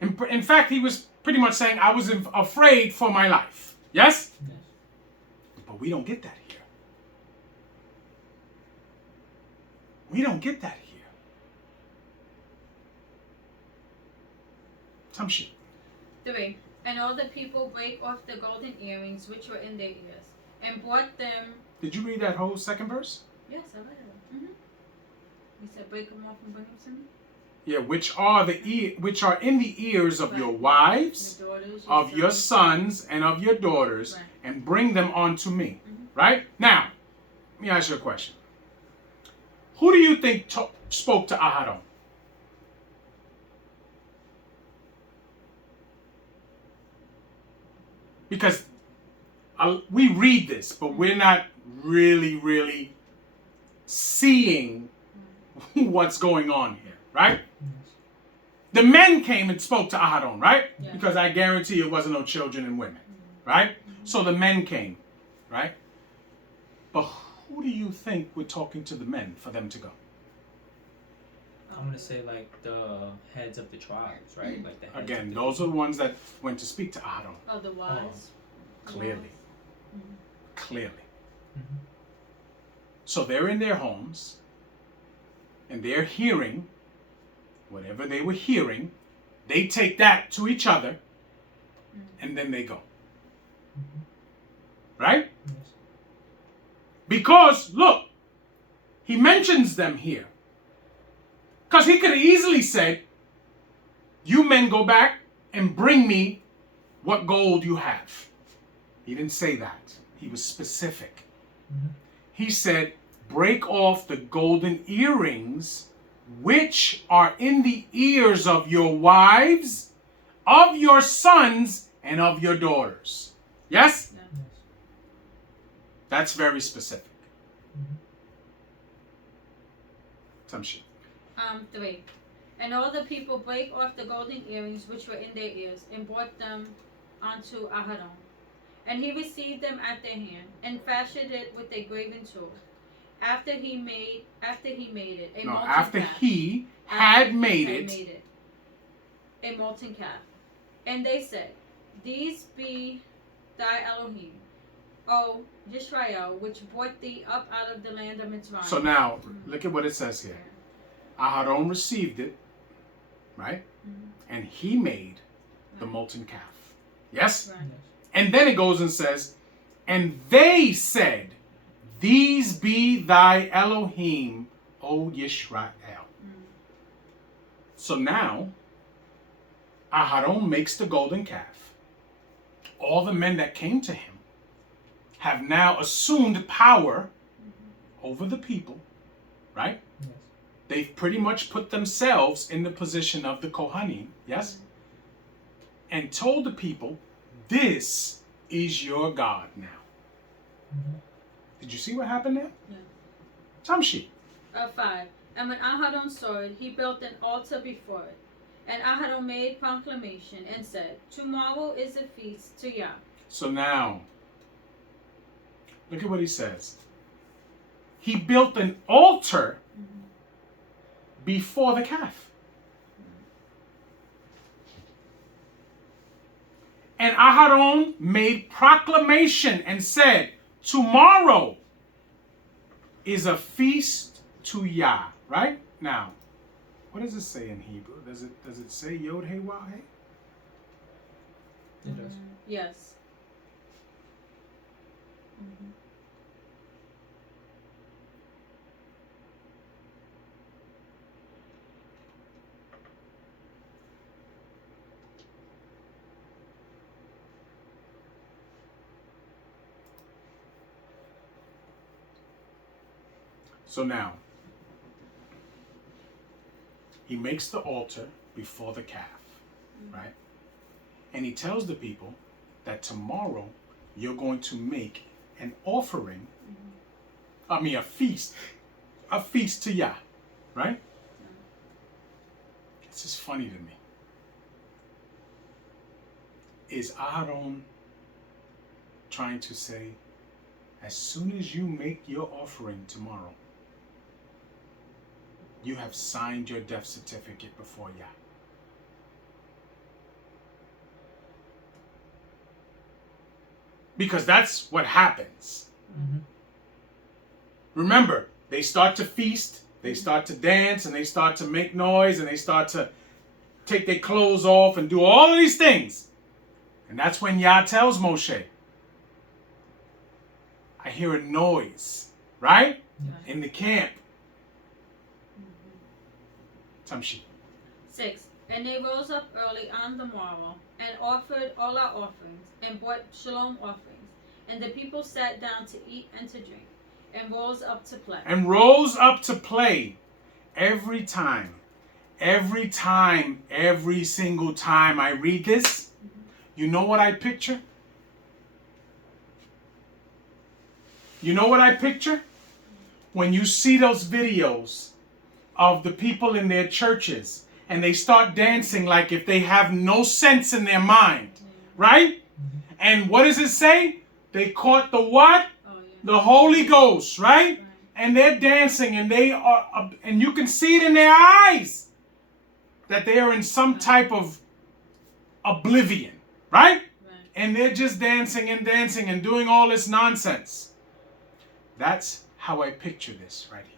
In fact, he was pretty much saying, I was afraid for my life. Yes? Yes. But we don't get that here. We don't get that here. Tamshi. 3. And all the people brake off the golden earrings which were in their ears, and brought them. Did you read that whole second verse? Yes, I read it. Mm-hmm. He said, break them off and bring them to me. Yeah, which are in the ears of your wives, Your daughters, of your sons, and of your daughters, Right. and bring them unto me. Mm-hmm. Right? Now, let me ask you a question. Who do you think spoke to Aharon? Because we read this, but we're not really seeing what's going on here, right? The men came and spoke to Aharon, right? Yeah. Because I guarantee it wasn't no children and women, right? So the men came, right? But who do you think we're talking to the men for them to go? I'm gonna say like the heads of the tribes, right? Like the heads Again, of the those are the ones that went to speak to Aharon. Oh, the wise. Clearly. Mhm. Clearly. Mhm. So they're in their homes, and they're hearing whatever they were hearing. They take that to each other, and then they go. Right? Yes. Because, look, he mentions them here. Because he could have easily said, you men go back and bring me what gold you have. He didn't say that. He was specific. He said, break off the golden earrings which are in the ears of your wives, of your sons, and of your daughters. Yes? Yeah. Yes. That's very specific. Tamshi. 3. And all the people break off the golden earrings which were in their ears, and brought them unto Aharon. And he received them at their hand, and fashioned it with a graven tool. After he made it, a molten After calf. he had made Had it, made it, a molten calf. And they said, these be thy Elohim, O Yisrael, which brought thee up out of the land of Mitzrayim. so now, look at what it says here. Aharon received it, right? And he made the molten calf. Yes? Right. Yes. And then it goes and says, and they said, these be thy Elohim, O Yisrael. So now, Aharon makes the golden calf. All the men that came to him have now assumed power over the people, right? Yes. They've pretty much put themselves in the position of the Kohanim, yes? And told the people, this is your God now. Did you see what happened there? Yeah. Tamshi. 5. And when Aharon saw it, he built an altar before it. And Aharon made proclamation and said, tomorrow is a feast to Yah. So now, look at what he says. He built an altar before the calf. And Aharon made proclamation and said, tomorrow is a feast to Yah. Right? Now, what does it say in Hebrew? Does it say Yod He Wah He? It does. Yes. So now, he makes the altar before the calf, right? And he tells the people that tomorrow you're going to make an offering, a feast to Yah, right? It's just funny to me. Is Aharon trying to say, as soon as you make your offering tomorrow, you have signed your death certificate before Yah? Because that's what happens. Remember, they start to feast, they start to dance, and they start to make noise, and they start to take their clothes off and do all of these things. And that's when Yah tells Moshe, I hear a noise, right? In the camp. Tamshi. 6. And they rose up early on the morrow, and offered all our offerings, and brought shalom offerings. And the people sat down to eat and to drink, and rose up to play. And rose up to play every single time I read this. You know what I picture? You know what I picture? When you see those videos of the people in their churches and they start dancing like if they have no sense in their mind, right? And what does it say? They caught the what? The Holy Ghost, right? And they're dancing and they are, and you can see it in their eyes that they are in some type of oblivion, right? And they're just dancing and doing all this nonsense. That's how I picture this right here.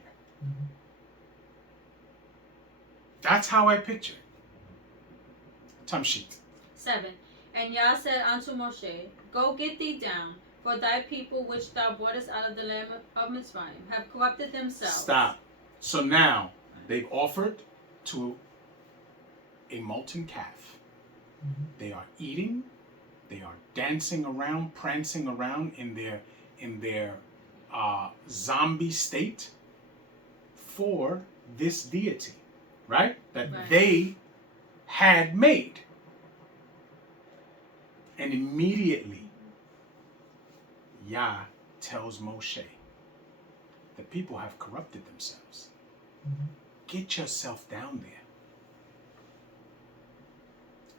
That's how I picture it. Tamshit. 7. And Yah said unto Moshe, Go get thee down, for thy people which thou broughtest out of the land of Mitzrayim have corrupted themselves. Stop. So now they've offered to a molten calf. They are eating. They are dancing around, prancing around in their zombie state for this deity, right? That they had made. And immediately, Yah tells Moshe, the people have corrupted themselves. Get yourself down there.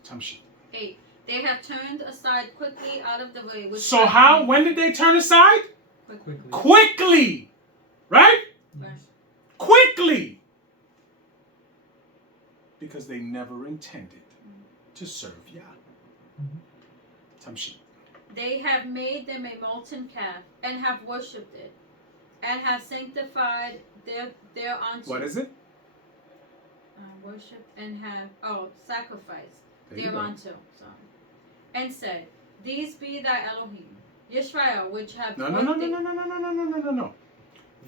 Tamshi. 8. They have turned aside quickly out of the way. Which So how? When did they turn aside? Quickly. Quickly. Right? Right. Quickly. Because they never intended to serve Yah. Tamshi. They have made them a molten calf, and have worshipped it, and have sanctified thereunto. What is it? Worship and have sacrificed There you go. thereunto. Sorry. And said, These be thy Elohim, Yisrael, which have No.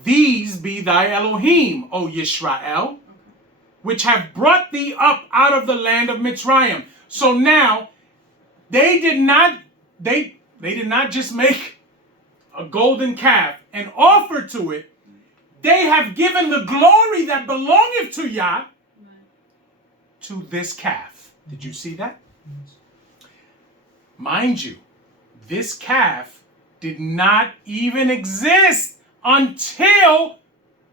These be thy Elohim, O Yisrael, which have brought thee up out of the land of Mitzrayim. So now, they did not just make a golden calf and offer to it. They have given the glory that belongeth to Yah to this calf. Did you see that? Mind you, this calf did not even exist until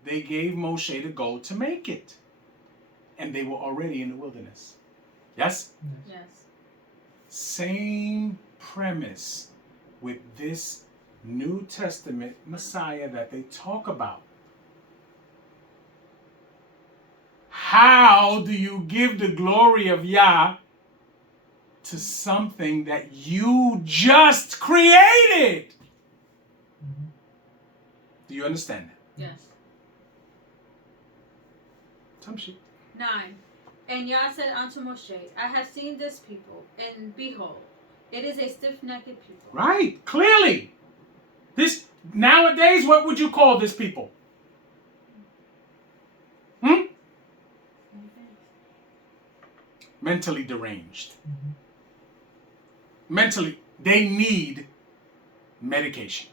they gave Moshe the gold to make it. And they were already in the wilderness. Yes? Yes. Same premise with this New Testament Messiah that they talk about. How do you give the glory of Yah to something that you just created? Do you understand that? Yes. Tamshi. 9. And Yah said unto Moshe, I have seen this people, and behold, it is a stiff-necked people. Right, clearly. This nowadays, what would you call this people? Mentally deranged. Mentally, they need medication.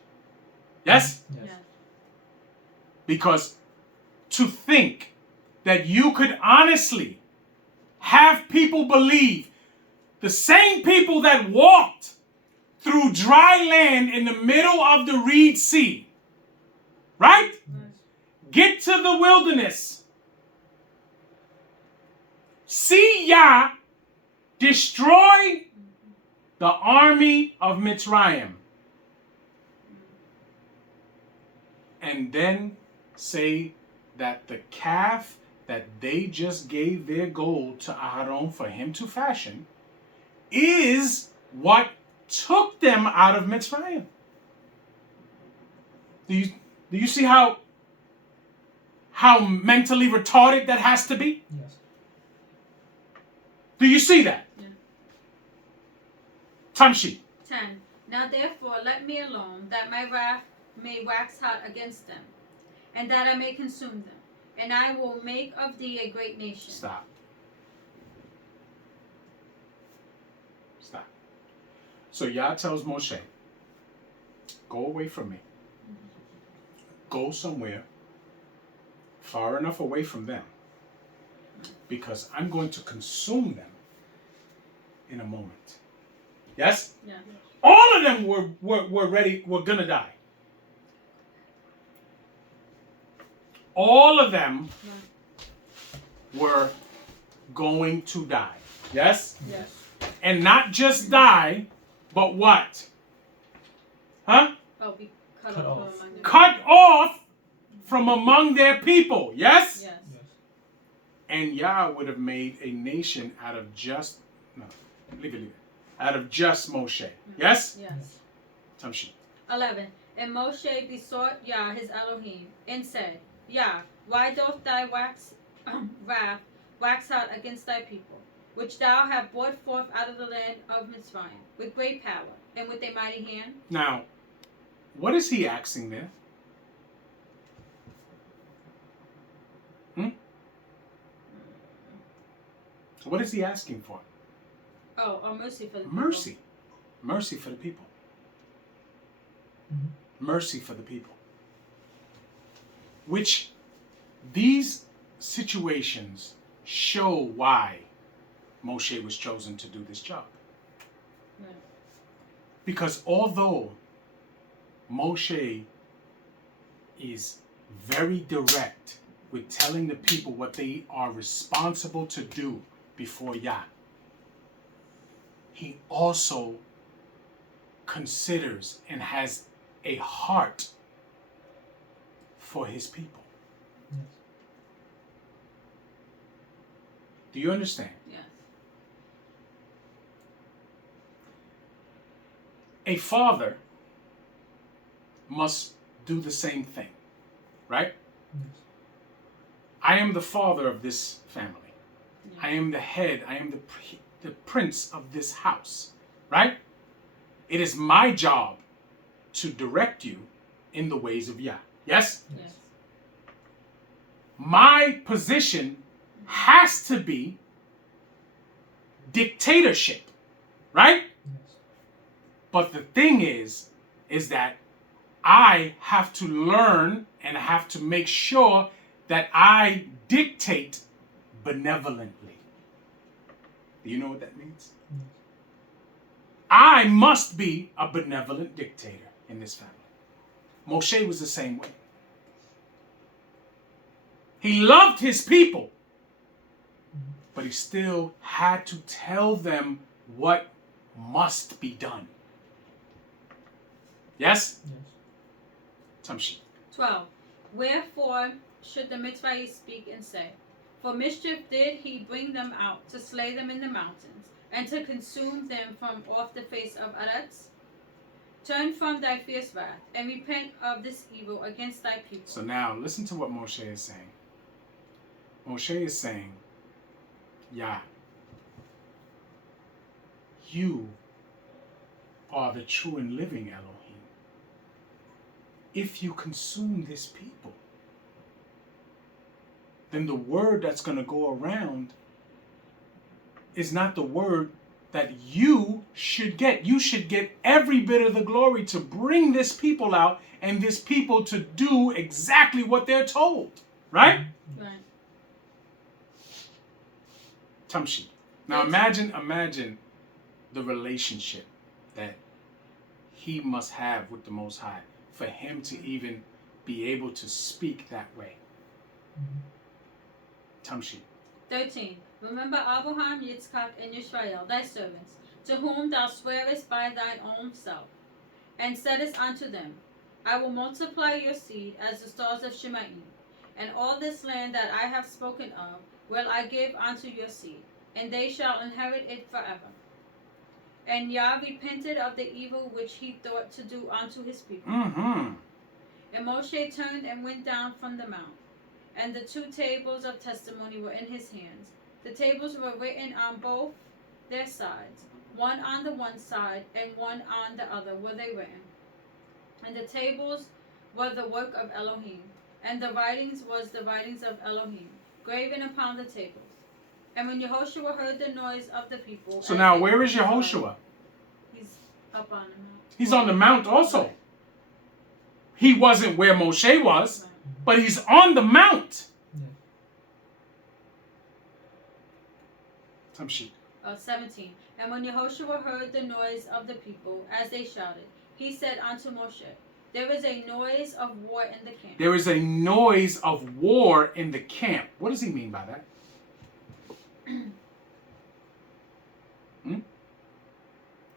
Yes? Yes. Because to think that you could honestly have people believe, the same people that walked through dry land in the middle of the Reed Sea, right? Get to the wilderness, see Yah destroy the army of Mitzrayim, and then say that the calf that they just gave their gold to Aaron for him to fashion is what took them out of Mitzrayim. Do you see how mentally retarded that has to be? Yes. Do you see that? Yeah. Tamshi. 10. Now therefore let me alone, that my wrath may wax hot against them, and that I may consume them, and I will make of thee a great nation. Stop. Stop. So Yah tells Moshe, go away from me. Go somewhere far enough away from them, because I'm going to consume them in a moment. Yes? Yeah. All of them were ready, were gonna die. All of them were going to die. Yes? Yes. And not just die, but what? Huh? Oh, be cut Cut off. off. From among them. Cut off from among their people. Yes? Yes. Yes. And Yah would have made a nation out of just, no, leave it. Out of just Moshe. Yes? Yes. Tamshi. 11. And Moshe besought Yah his Elohim, and said, Yah, why doth thy wrath wax hot against thy people, which thou hast brought forth out of the land of Mitzrayim, with great power, and with a mighty hand. Now, what is he asking there? What is he asking for? Oh, mercy for the people. Mercy. Mercy for the people. Mercy for the people. Which these situations show why Moshe was chosen to do this job. Right. Because although Moshe is very direct with telling the people what they are responsible to do before Yah, he also considers and has a heart for his people. Yes. Do you understand? Yes. A father must do the same thing, right? Yes. I am the father of this family. Yes. I am the head. I am the prince of this house, right? It is my job to direct you in the ways of Yah. Yes? Yes. My position has to be dictatorship, right? Yes. But the thing is that I have to learn and have to make sure that I dictate benevolently. Do you know what that means? Yes. I must be a benevolent dictator in this family. Moshe was the same way. He loved his people, but he still had to tell them what must be done. Yes? Yes. Tamshi. 12. Wherefore should the Mitzvah speak and say, For mischief did he bring them out, to slay them in the mountains, and to consume them from off the face of Eretz? Turn from thy fierce wrath, and repent of this evil against thy people. So now listen to what Moshe is saying. Moshe is saying, Yah, you are the true and living Elohim. If you consume this people, then the word that's going to go around is not the word that you should get. You should get every bit of the glory to bring this people out and this people to do exactly what they're told. Right? Right. Tamshi. Now imagine the relationship that he must have with the Most High for him to even be able to speak that way. Tamshi. 13. Remember Abraham, Yitzchak, and Yisrael, thy servants, to whom thou swearest by thine own self, and saidest unto them, I will multiply your seed as the stars of Shemaim, and all this land that I have spoken of will I give unto your seed, and they shall inherit it forever. And Yah repented of the evil which he thought to do unto his people. Mm-hmm. And Moshe turned and went down from the mount, and the 2 tables of testimony were in his hands. The tables were written on both their sides, one on the one side and one on the other were they written. And the tables were the work of Elohim, and the writings was the writings of Elohim, graven upon the tables. And when Yehoshua heard the noise of the people... So now where is Yehoshua? He's up on the mount. He's on the mount also. Right. He wasn't where Moshe was, Right. but he's on the mount. Tamshi. 17. And when Yehoshua heard the noise of the people as they shouted, he said unto Moshe, There is a noise of war in the camp. There is a noise of war in the camp. What does he mean by that?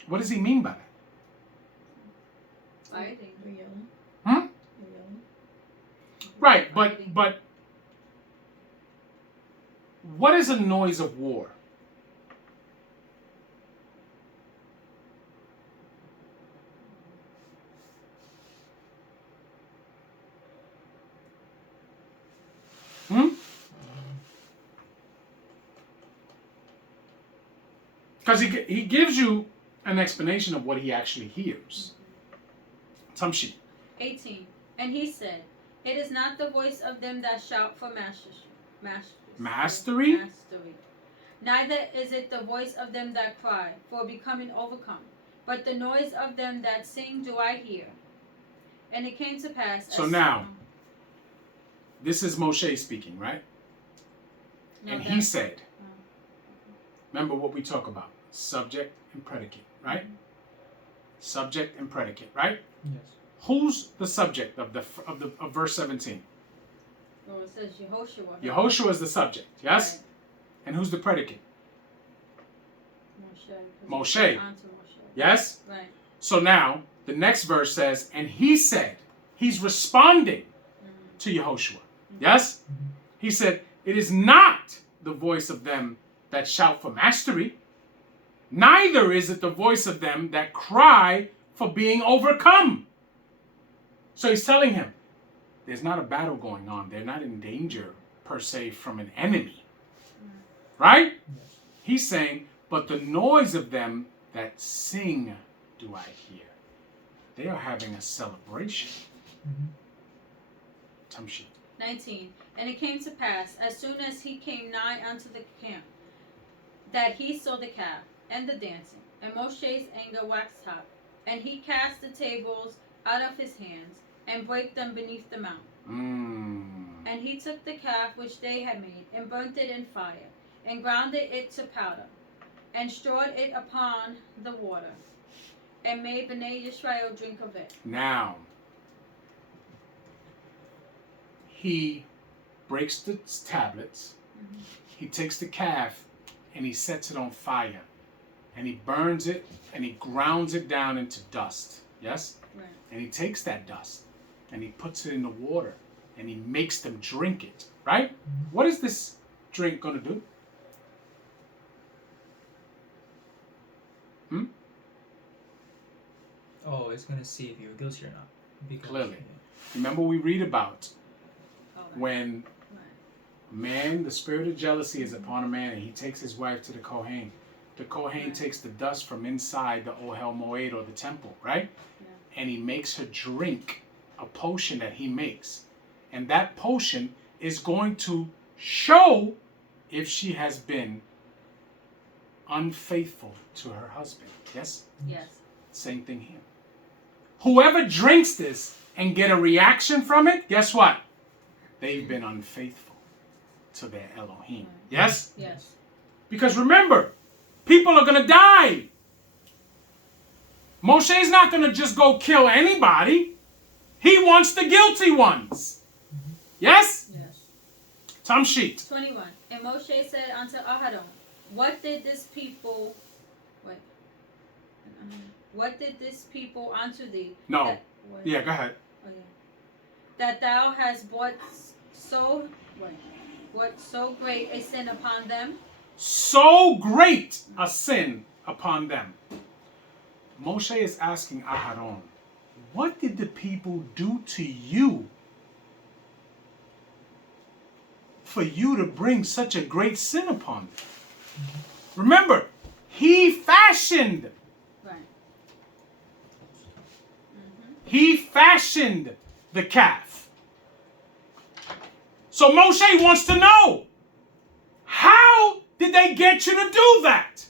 What does he mean by that? Fighting. Right, but what is a noise of war? Because he gives you an explanation of what he actually hears. Tamshi. 18. And he said, it is not the voice of them that shout for Mastery? Neither is it the voice of them that cry for becoming overcome, but the noise of them that sing do I hear. And it came to pass. So now, this is Moshe speaking, right? No, and he said, remember what we talk about, subject and predicate, right? Subject and predicate, right? Yes. Who's the subject of verse 17? Well, it says Yehoshua. Yehoshua is the subject, yes? Right. And who's the predicate? Moshe. Moshe. Yes? Right. So now, the next verse says, and he said, he's responding to Yehoshua. Yes? He said, it is not the voice of them that shout for mastery, neither is it the voice of them that cry for being overcome. So he's telling him, there's not a battle going on. They're not in danger, per se, from an enemy. Right? He's saying, but the noise of them that sing do I hear. They are having a celebration. Tamshi. 19. And it came to pass, as soon as he came nigh unto the camp, that he saw the calf and the dancing. And Moshe's anger waxed hot. And he cast the tables out of his hands, and brake them beneath the mount. And he took the calf which they had made, and burnt it in fire, and grounded it to powder, and strawed it upon the water, and made Bnei Yisrael drink of it. Now, he breaks the tablets, he takes the calf, and he sets it on fire, and he burns it, and he grounds it down into dust, yes? Right. And he takes that dust, and he puts it in the water, and he makes them drink it, right? What is this drink going to do? Oh, it's going to see if you're guilty or not. Because, Clearly. Remember we read about when man, the spirit of jealousy is upon a man, and he takes his wife to the Kohen. The Kohen takes the dust from inside the Ohel Moed, or the temple, right? Yeah. And he makes her drink a potion that he makes. And that potion is going to show if she has been unfaithful to her husband. Yes? Yes. Same thing here. Whoever drinks this and get a reaction from it, guess what? They've been unfaithful to their Elohim. Yes? Yes. Because remember, people are going to die. Moshe's not going to just go kill anybody. He wants the guilty ones. Yes? Yes. Tamshit. 21. And Moshe said unto Aharon, what did this people unto thee? No. Yeah, go ahead. Oh, yeah. That thou hast brought so great a sin upon them? So great a sin upon them. Moshe is asking Aharon, what did the people do to you for you to bring such a great sin upon them? Remember, he fashioned. Right. He fashioned the calf. So Moshe wants to know, how did they get you to do that?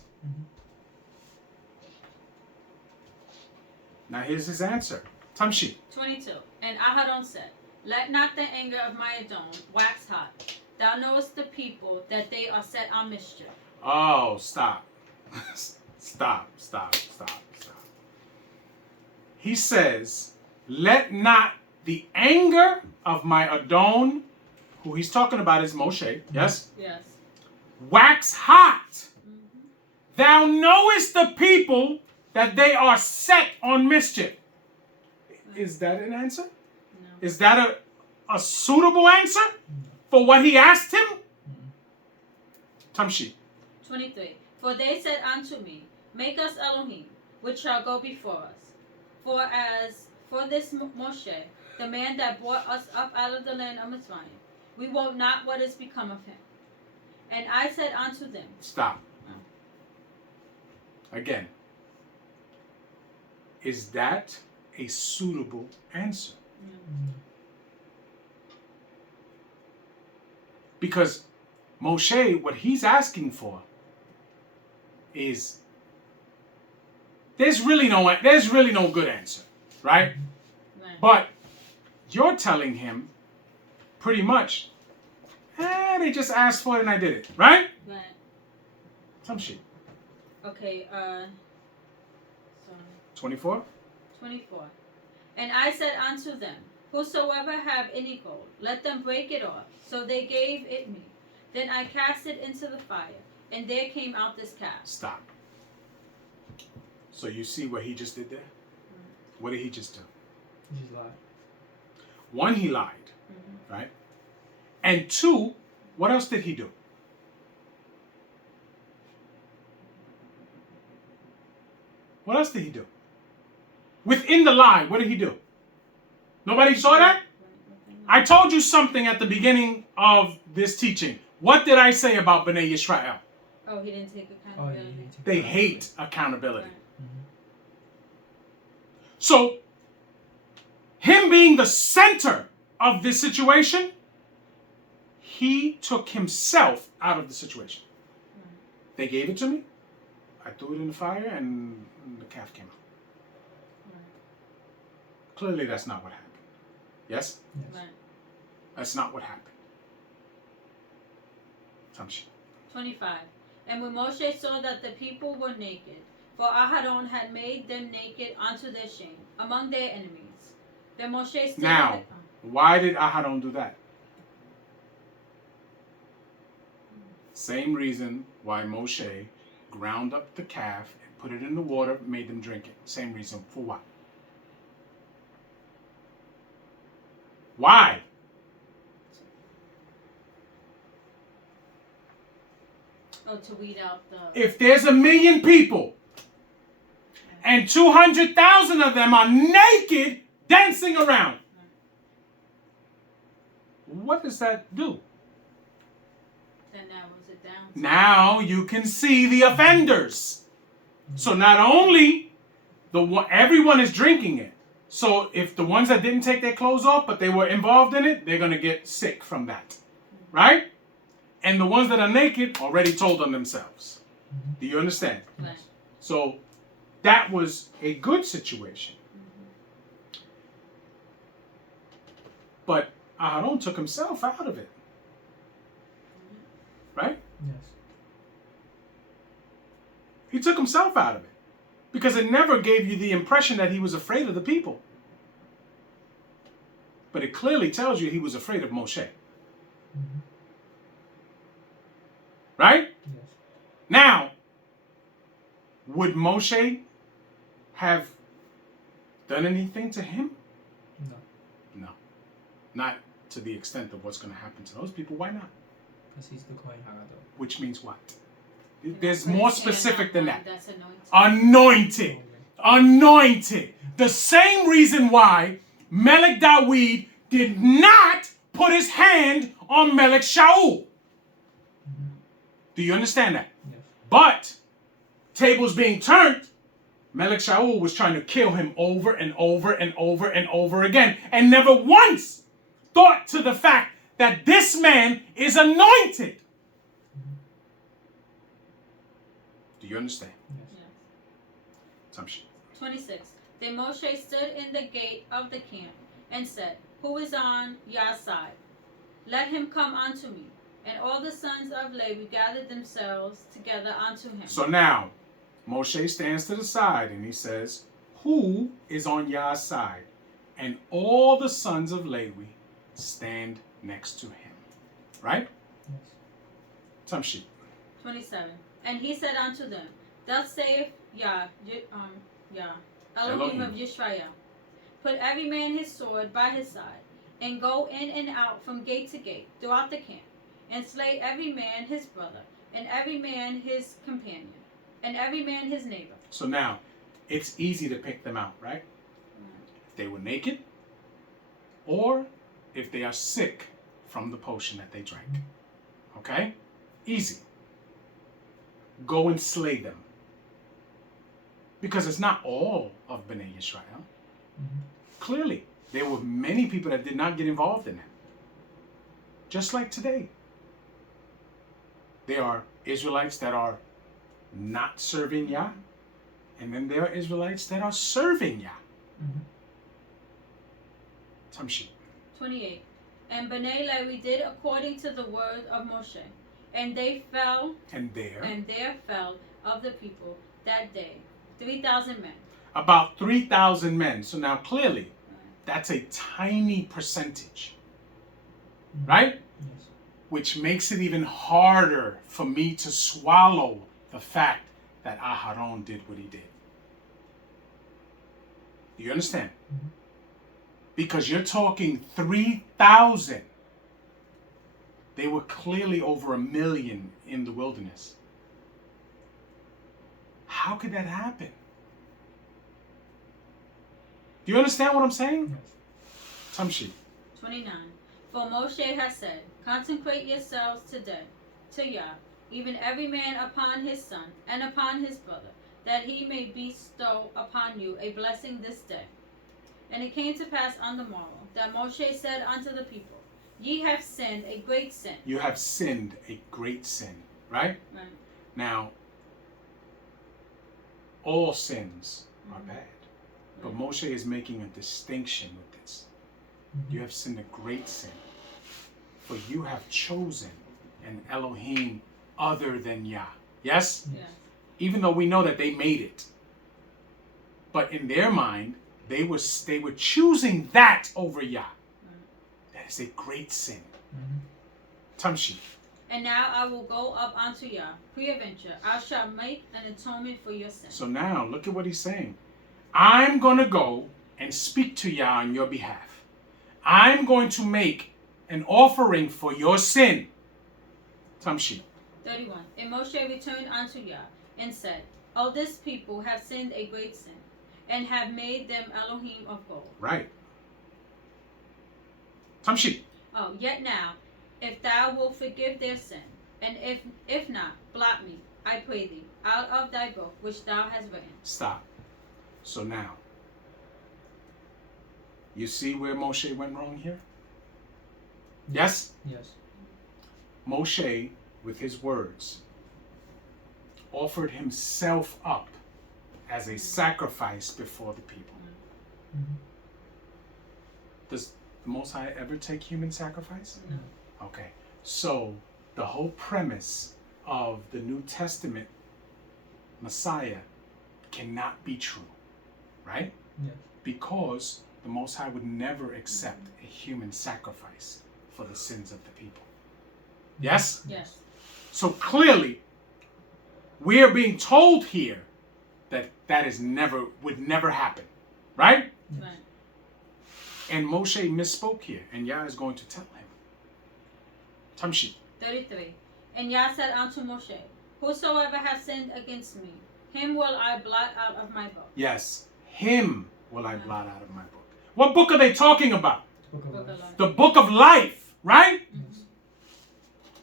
Now here's his answer. Tamshi. 22. And Aharon said, let not the anger of my Adon wax hot. Thou knowest the people that they are set on mischief. Oh, stop. Stop. He says, let not the anger of my Adon, who he's talking about is Moshe, yes? Yes. Wax hot. Thou knowest the people that they are set on mischief. Is that an answer? No. Is that a suitable answer for what he asked him? Tamshi. 23. For they said unto me, make us Elohim, which shall go before us. For this Moshe, the man that brought us up out of the land of Mitzrayim, we wot not what is become of him. And I said unto them. Stop. Again, is that a suitable answer? Because Moshe, what he's asking for is there's really no good answer, right? Right. But you're telling him pretty much, they just asked for it and I did it, right? Right. Some shit. Okay, sorry. 24? 24. And I said unto them, whosoever have any gold, let them break it off. So they gave it me. Then I cast it into the fire, and there came out this calf. Stop. So you see what he just did there? What did he just do? He just lied. One, he lied, right? And two, what else did he do? What else did he do? Within the lie, what did he do? Nobody saw that? I told you something at the beginning of this teaching. What did I say about Bnei Yisrael? Oh, he didn't take accountability. They hate accountability. Right. So, him being the center of this situation, he took himself out of the situation. They gave it to me. I threw it in the fire and the calf came out. Clearly, that's not what happened. Yes? Right. That's not what happened. Tamshi. 25. And when Moshe saw that the people were naked, for Aharon had made them naked unto their shame among their enemies, then Moshe stood Now, why did Aharon do that? Same reason why Moshe ground up the calf and put it in the water, made them drink it. Same reason. For what? Why? to weed out the... If there's 1 million people and 200,000 of them are naked dancing around, what does that do? Then narrows it down. Now you can see the offenders. So not only everyone is drinking it. So if the ones that didn't take their clothes off but they were involved in it, they're going to get sick from that. Right? And the ones that are naked already told on themselves. Do you understand? Right. So that was a good situation. But Aharon took himself out of it. Right? Yes. He took himself out of it. Because it never gave you the impression that he was afraid of the people. But it clearly tells you he was afraid of Moshe. Mm-hmm. Right? Yes. Now, would Moshe have done anything to him? No. No. Not to the extent of what's going to happen to those people. Why not? Because he's the Kohen Hagadol. Which means what? There's more specific than that. That's anointed. Anointed. Anointed. The same reason why Melech Dawid did not put his hand on Melech Shaul. Mm-hmm. Do you understand that? Yes. But, tables being turned, Melech Shaul was trying to kill him over and over and over and over again, and never once thought to the fact that this man is anointed. Do you understand? Yes. Tamshi. 26. Then Moshe stood in the gate of the camp and said, Who is on Yah's side? Let him come unto me. And all the sons of Levi gathered themselves together unto him. So now, Moshe stands to the side and he says, Who is on Yah's side? And all the sons of Levi stand next to him. Right? Yes. Tamshi. 27. And he said unto them, Thus saith Yah, Elohim of Yisrael, Put every man his sword by his side, and go in and out from gate to gate throughout the camp, and slay every man his brother, and every man his companion, and every man his neighbor. So now, it's easy to pick them out, right? If they were naked, or if they are sick from the potion that they drank. Okay? Easy. Go and slay them. Because it's not all of Bnei Israel. Clearly, there were many people that did not get involved in that. Just like today. There are Israelites that are not serving Yah, and then there are Israelites that are serving Yah. Tamshi. 28. And Bnei Levi did according to the word of Moshe, and they fell, And there fell of the people that day 3,000 men. about 3,000 men. So now clearly, that's a tiny percentage, right? Yes. Which makes it even harder for me to swallow the fact that Aharon did what he did. Do you understand? Because you're talking 3,000. They were clearly over 1 million in the wilderness. How could that happen? Do you understand what I'm saying? Yes. Tamshi. 29. For Moshe has said, consecrate yourselves today to Yah, even every man upon his son and upon his brother, that he may bestow upon you a blessing this day. And it came to pass on the morrow that Moshe said unto the people, ye have sinned a great sin. You have sinned a great sin, right? Right. Now, all sins are bad. But Moshe is making a distinction with this. You have sinned a great sin. For you have chosen an Elohim other than Yah. Yes? Yes. Even though we know that they made it. But in their mind, they were choosing that over Yah. That is a great sin. Tamshi. And now I will go up unto Yah, peradventure I shall make an atonement for your sin. So now, look at what he's saying. I'm going to go and speak to Yah on your behalf. I'm going to make an offering for your sin. Tamshi. 31. And Moshe returned unto Yah, and said, O this people have sinned a great sin, and have made them Elohim of gold. Right. Tamshi. Oh, yet now, if thou wilt forgive their sin, and if not, blot me, I pray thee, out of thy book which thou hast written. Stop. So now, you see where Moshe went wrong here? Yes? Yes. Moshe, with his words, offered himself up as a sacrifice before the people. Does the Most High ever take human sacrifice? No. Okay. So the whole premise of the New Testament Messiah cannot be true, right? Yes. Because the Most High would never accept a human sacrifice for the sins of the people. Yes? Yes. So clearly, we are being told here that that would never happen, right? Right. And Moshe misspoke here, and Yah is going to tell him. Tamshi. 33. And Yah said unto Moshe, whosoever hath sinned against me, him will I blot out of my book. Yes, him will I blot out of my book. What book are they talking about? Book of life. The book of life, right? Mhm.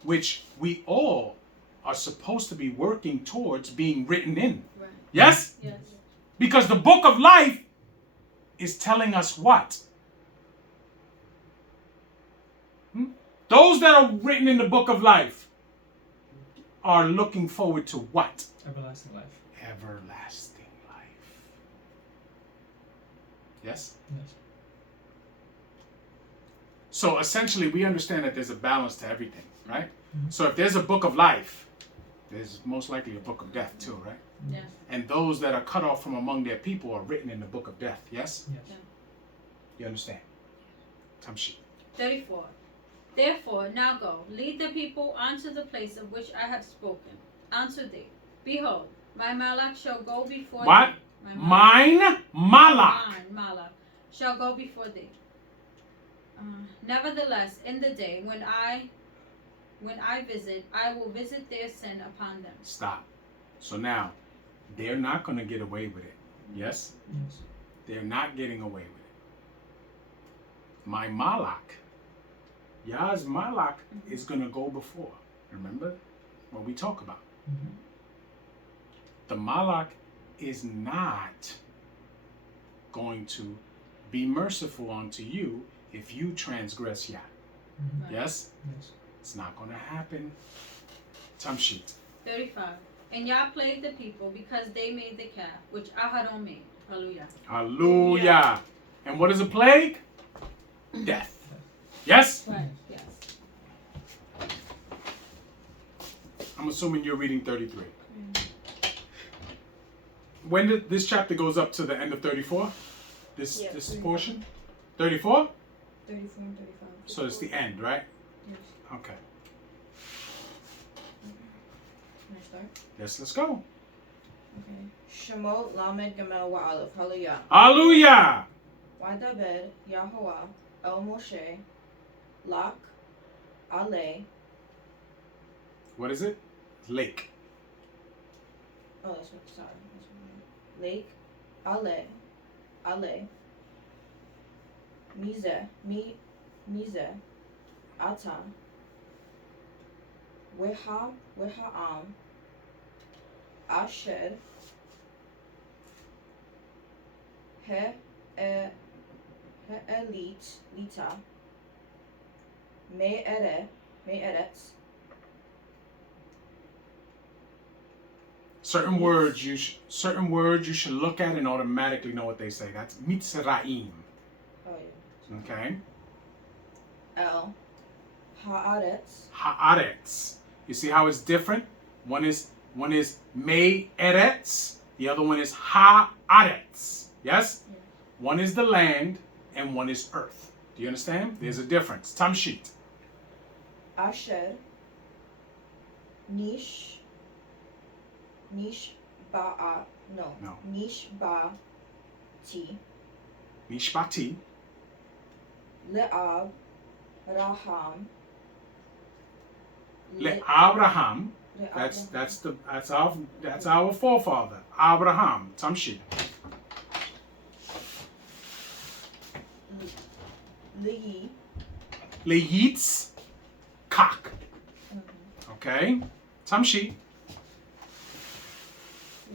Which we all are supposed to be working towards being written in. Right. Yes? Yes. Because the book of life is telling us what? Those that are written in the book of life are looking forward to what? Everlasting life. Everlasting life. Yes? Yes. So essentially, we understand that there's a balance to everything, right? So if there's a book of life, there's most likely a book of death too, right? Yes. And those that are cut off from among their people are written in the book of death, yes? Yes. Yeah. You understand? Tamshi. 34. Therefore, now go, lead the people unto the place of which I have spoken, unto thee. Behold, my Malach shall go before What? thee. Mine Malach. Mine Malach shall go before thee. Nevertheless, in the day when I visit, I will visit their sin upon them. Stop. So now, they're not going to get away with it. Yes? Yes. They're not getting away with it. My Malach, Yah's Malach is going to go before. Remember what we talk about? The Malach is not going to be merciful unto you if you transgress Yah. Mm-hmm. Yes? Yes. It's not going to happen. Tamshit. 35. And Yah plagued the people because they made the calf, which Aharon made. Hallelujah. Hallelujah. And what is a plague? Death. Yes? Right. Yes. I'm assuming you're reading 33. When did this chapter goes up to the end of 34? This portion? 34? 34 and 35. So it's the end, right? Yes. Okay. Can I start? Yes, let's go. Okay. Shemot Lamed Gamel Wa'alef. Hallelujah. Hallelujah. Wa'dabed Yahuwah El Moshe Lak Ale. What is it? Lake. Oh, that's what. Sorry. That's what Lake Ale Mize Ata Weha'am Asher Lita Me'eretz. Certain words you should look at and automatically know what they say. That's Mitzrayim. Oh yeah. Okay. El Haaretz. Haaretz. You see how it's different? One is Me'eretz. The other one is Haaretz. Yes? Yeah. One is the land and one is earth. Do you understand? There's a difference. Tamshit. Asher Nish Ba'a no. Nish Ba'ti Mishpati. Le'ab Raham Abraham. That's our forefather. Abraham. Tamshit. Leyitz Kak. Okay. Tamshit.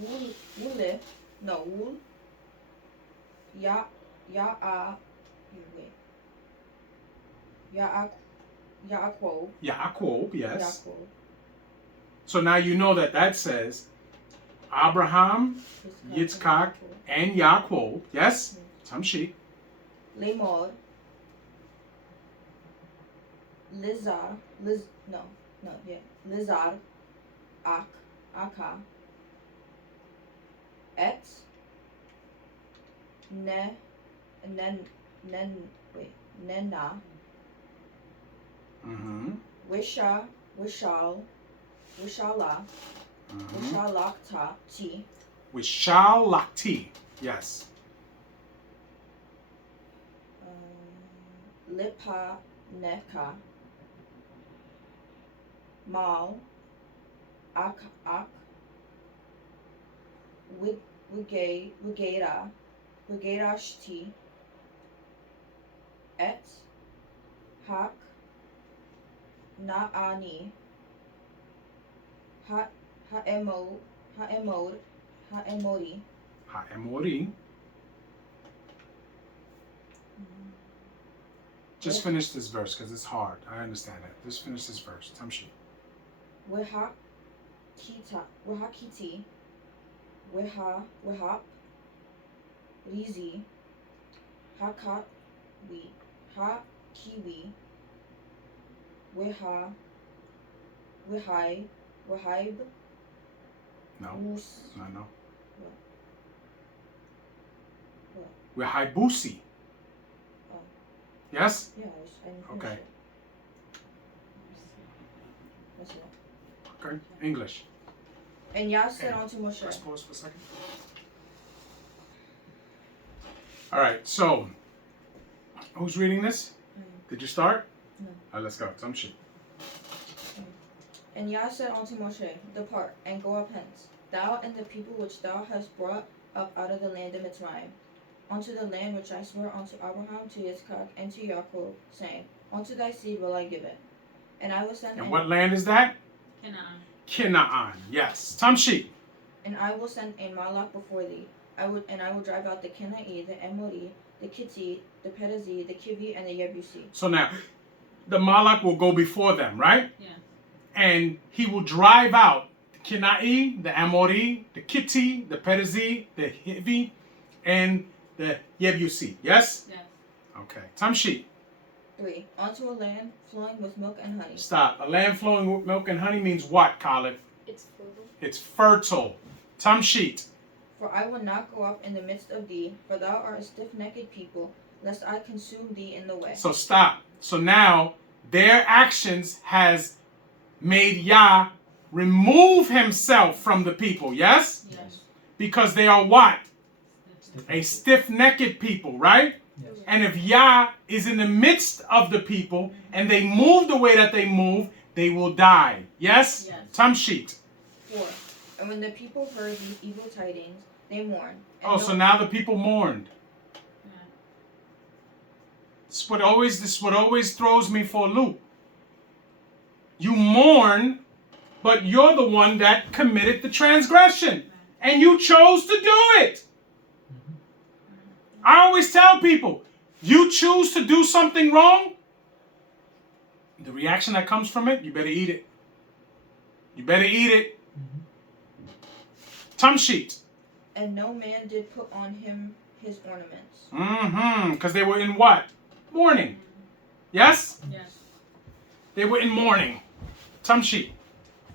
Wule no Wul Yaakov Yaakov, yes. So now you know that says Abraham, Yitzchak, and Yaakov. Yes? Tamshit. Lemor Lizar Aka Et Nena Mm-hmm. Wishala Wishalakta Ti Wishalakti. Yes. Lipa Neka Mal Ak Wigera Shti Et Hak Na'ani Ha'emori Ha'emori. Just finish this verse because it's hard. I understand it. Just finish this verse. Tamshit. Wehakiti Wehap Rizi Hakiwi Wehib No. Wus. No. What? We're Haibusi. Oh. Yes? Yeah, I didn't finish Okay. it. What's that? Okay. English. And Yah said unto Moshe. Let's pause for a second. All right. So, who's reading this? Did you start? No. All right, let's go. Some shit. And Yah said unto Moshe, Depart, and go up hence, thou and the people which thou hast brought up out of the land of Mitzrayim, unto the land which I swore unto Abraham, to Yitzchak, and to Yaakov, saying, Unto thy seed will I give it. And I will send And what land is that? Canaan. Canaan. Yes. Tamshi. And I will send a Malak before thee. I will drive out the Kenai, the Emori, the Kiti, the Perizi, the Kivi, and the Yebusi. So now, the Malak will go before them, right? Yeah. And he will drive out the Kenai, the Amori, the Kiti, the Perizi, the Hivi, and the Yebusi. Yes? Yes. Okay. Tamshi. 3. Onto a land flowing with milk and honey. Stop. A land flowing with milk and honey means what, Khalid? It's fertile. It's fertile. Tamshit. For I will not go up in the midst of thee, for thou art a stiff-necked people, lest I consume thee in the way. So stop. So now their actions has made Yah remove himself from the people. Yes? Yes. Because they are what? A stiff-necked people, right? Yes. And if Yah is in the midst of the people and they move the way that they move, they will die. Yes? Yes. Tamshit. 4. And when the people heard these evil tidings, they mourned. And Oh, so now the people mourned. This what always throws me for a loop. You mourn, but you're the one that committed the transgression. And you chose to do it. I always tell people, you choose to do something wrong, the reaction that comes from it, you better eat it. You better eat it. Tamshit. And no man did put on him his ornaments. Because they were in what? Mourning. Yes? Yes. They were in mourning. Tamshit.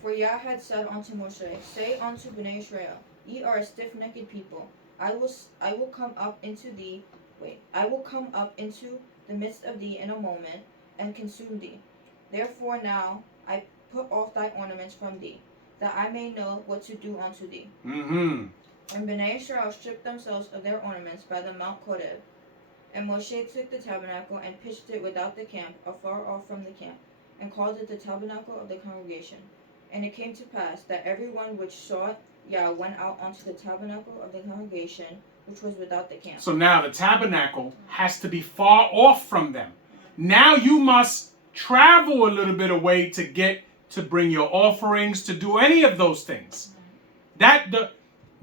For Yah had said unto Moshe, Say unto Bnei Israel, Ye are a stiff-necked people. I will come up into the midst of thee in a moment, and consume thee. Therefore now I put off thy ornaments from thee, that I may know what to do unto thee. And Bnei Israel stripped themselves of their ornaments by the Mount Koreb. And Moshe took the tabernacle and pitched it without the camp, afar off from the camp, and called it the tabernacle of the congregation. And it came to pass that everyone which sought Yah went out unto the tabernacle of the congregation, which was without the camp. So now the tabernacle has to be far off from them. Now you must travel a little bit away to bring your offerings, to do any of those things.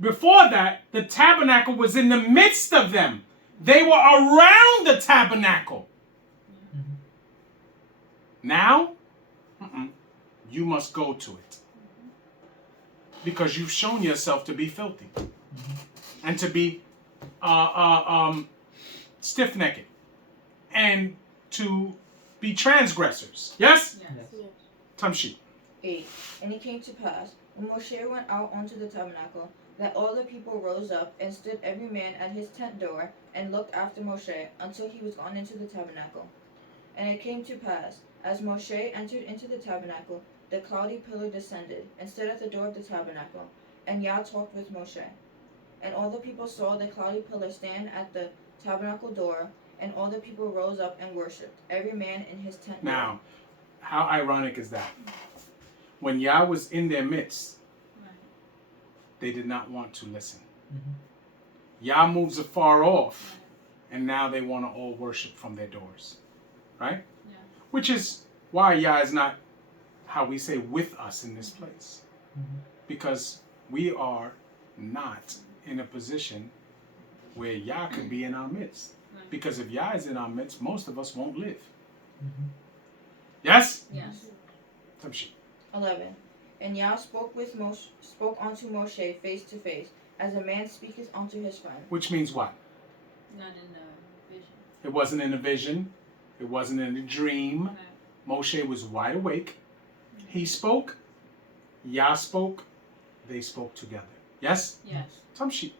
Before that, the tabernacle was in the midst of them. They were around the tabernacle. Now, you must go to it. Because you've shown yourself to be filthy. And to be stiff-necked. And to be transgressors. Yes? Yes. Tamshi. 8. And it came to pass, when Moshe went out unto the tabernacle, that all the people rose up, and stood every man at his tent door, and looked after Moshe, until he was gone into the tabernacle. And it came to pass, as Moshe entered into the tabernacle, the cloudy pillar descended, and stood at the door of the tabernacle, and Yah talked with Moshe. And all the people saw the cloudy pillar stand at the tabernacle door, and all the people rose up and worshipped, every man in his tent door. Now, how ironic is that? When Yah was in their midst, they did not want to listen. Yah moves afar off, and now they want to all worship from their doors. Right? Yeah. Which is why Yah is not, how we say, with us in this place. Because we are not in a position where Yah could be in our midst. Because if Yah is in our midst, most of us won't live. Yes? Yes. 11. And Yah spoke unto Moshe face to face, as a man speaketh unto his friend. Which means what? Not in the vision. It wasn't in a vision. It wasn't in a dream. Right. Moshe was wide awake. He spoke. Yah spoke. They spoke together. Yes? Yes. Tamshi.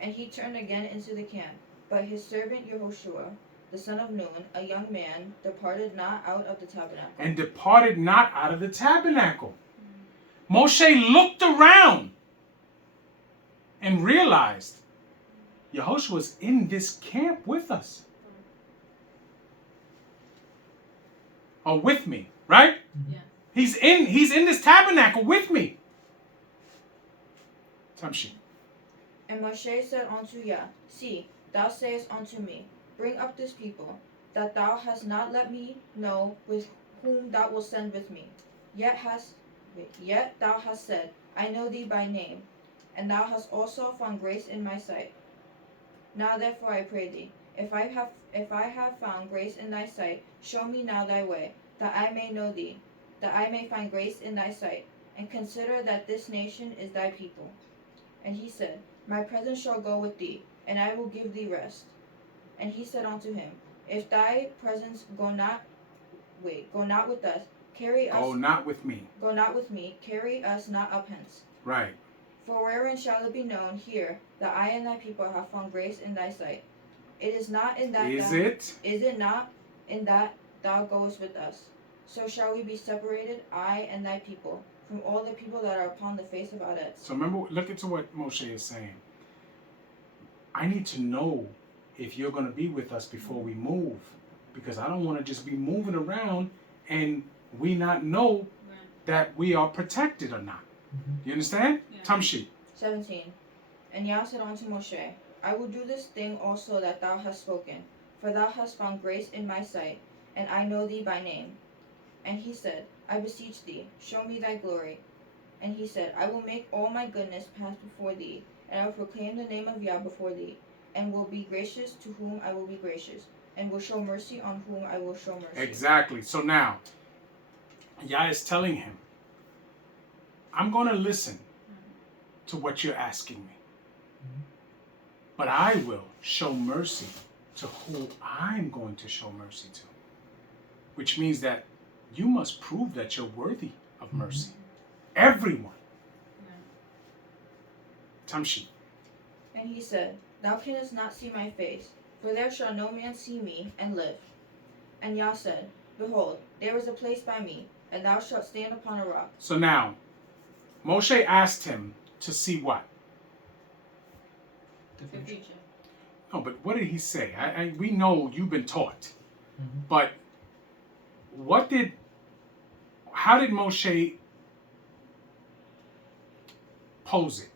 And he turned again into the camp. But his servant Yehoshua, the son of Nun, a young man, departed not out of the tabernacle. And departed not out of the tabernacle. Moshe looked around and realized Yehoshua was in this camp with us. Or with me, right? Yeah. He's in this tabernacle with me. Tamshi. And Moshe said unto Yah, See, thou sayest unto me, Bring up this people, that thou hast not let me know with whom thou wilt send with me. Yet thou hast said, I know thee by name, and thou hast also found grace in my sight. Now therefore I pray thee, if I have found grace in thy sight, show me now thy way, that I may know thee, that I may find grace in thy sight, and consider that this nation is thy people. And he said, My presence shall go with thee, and I will give thee rest. And he said unto him, If thy presence go not with us, Go not with me. Carry us not up hence. Right. For wherein shall it be known here that I and thy people have found grace in thy sight? It is not in that Is it not in that thou goest with us? So shall we be separated, I and thy people, from all the people that are upon the face of Arets. So remember, look into what Moshe is saying. I need to know if you're going to be with us before we move, because I don't want to just be moving around and we not know that we are protected or not. You understand? Yeah. Tamshi. 17. And Yah said unto Moshe, I will do this thing also that thou hast spoken, for thou hast found grace in my sight, and I know thee by name. And he said, I beseech thee, show me thy glory. And he said, I will make all my goodness pass before thee, and I will proclaim the name of Yah before thee, and will be gracious to whom I will be gracious, and will show mercy on whom I will show mercy. Exactly. So now, Yah is telling him, I'm going to listen to what you're asking me. But I will show mercy to who I'm going to show mercy to. Which means that you must prove that you're worthy of mercy. Everyone. Tamshi. And he said, Thou canst not see my face, for there shall no man see me and live. And Yah said, Behold, there is a place by me, and thou shalt stand upon a rock. So now, Moshe asked him to see what? The future. No, but what did he say? We know you've been taught. But how did Moshe pose it?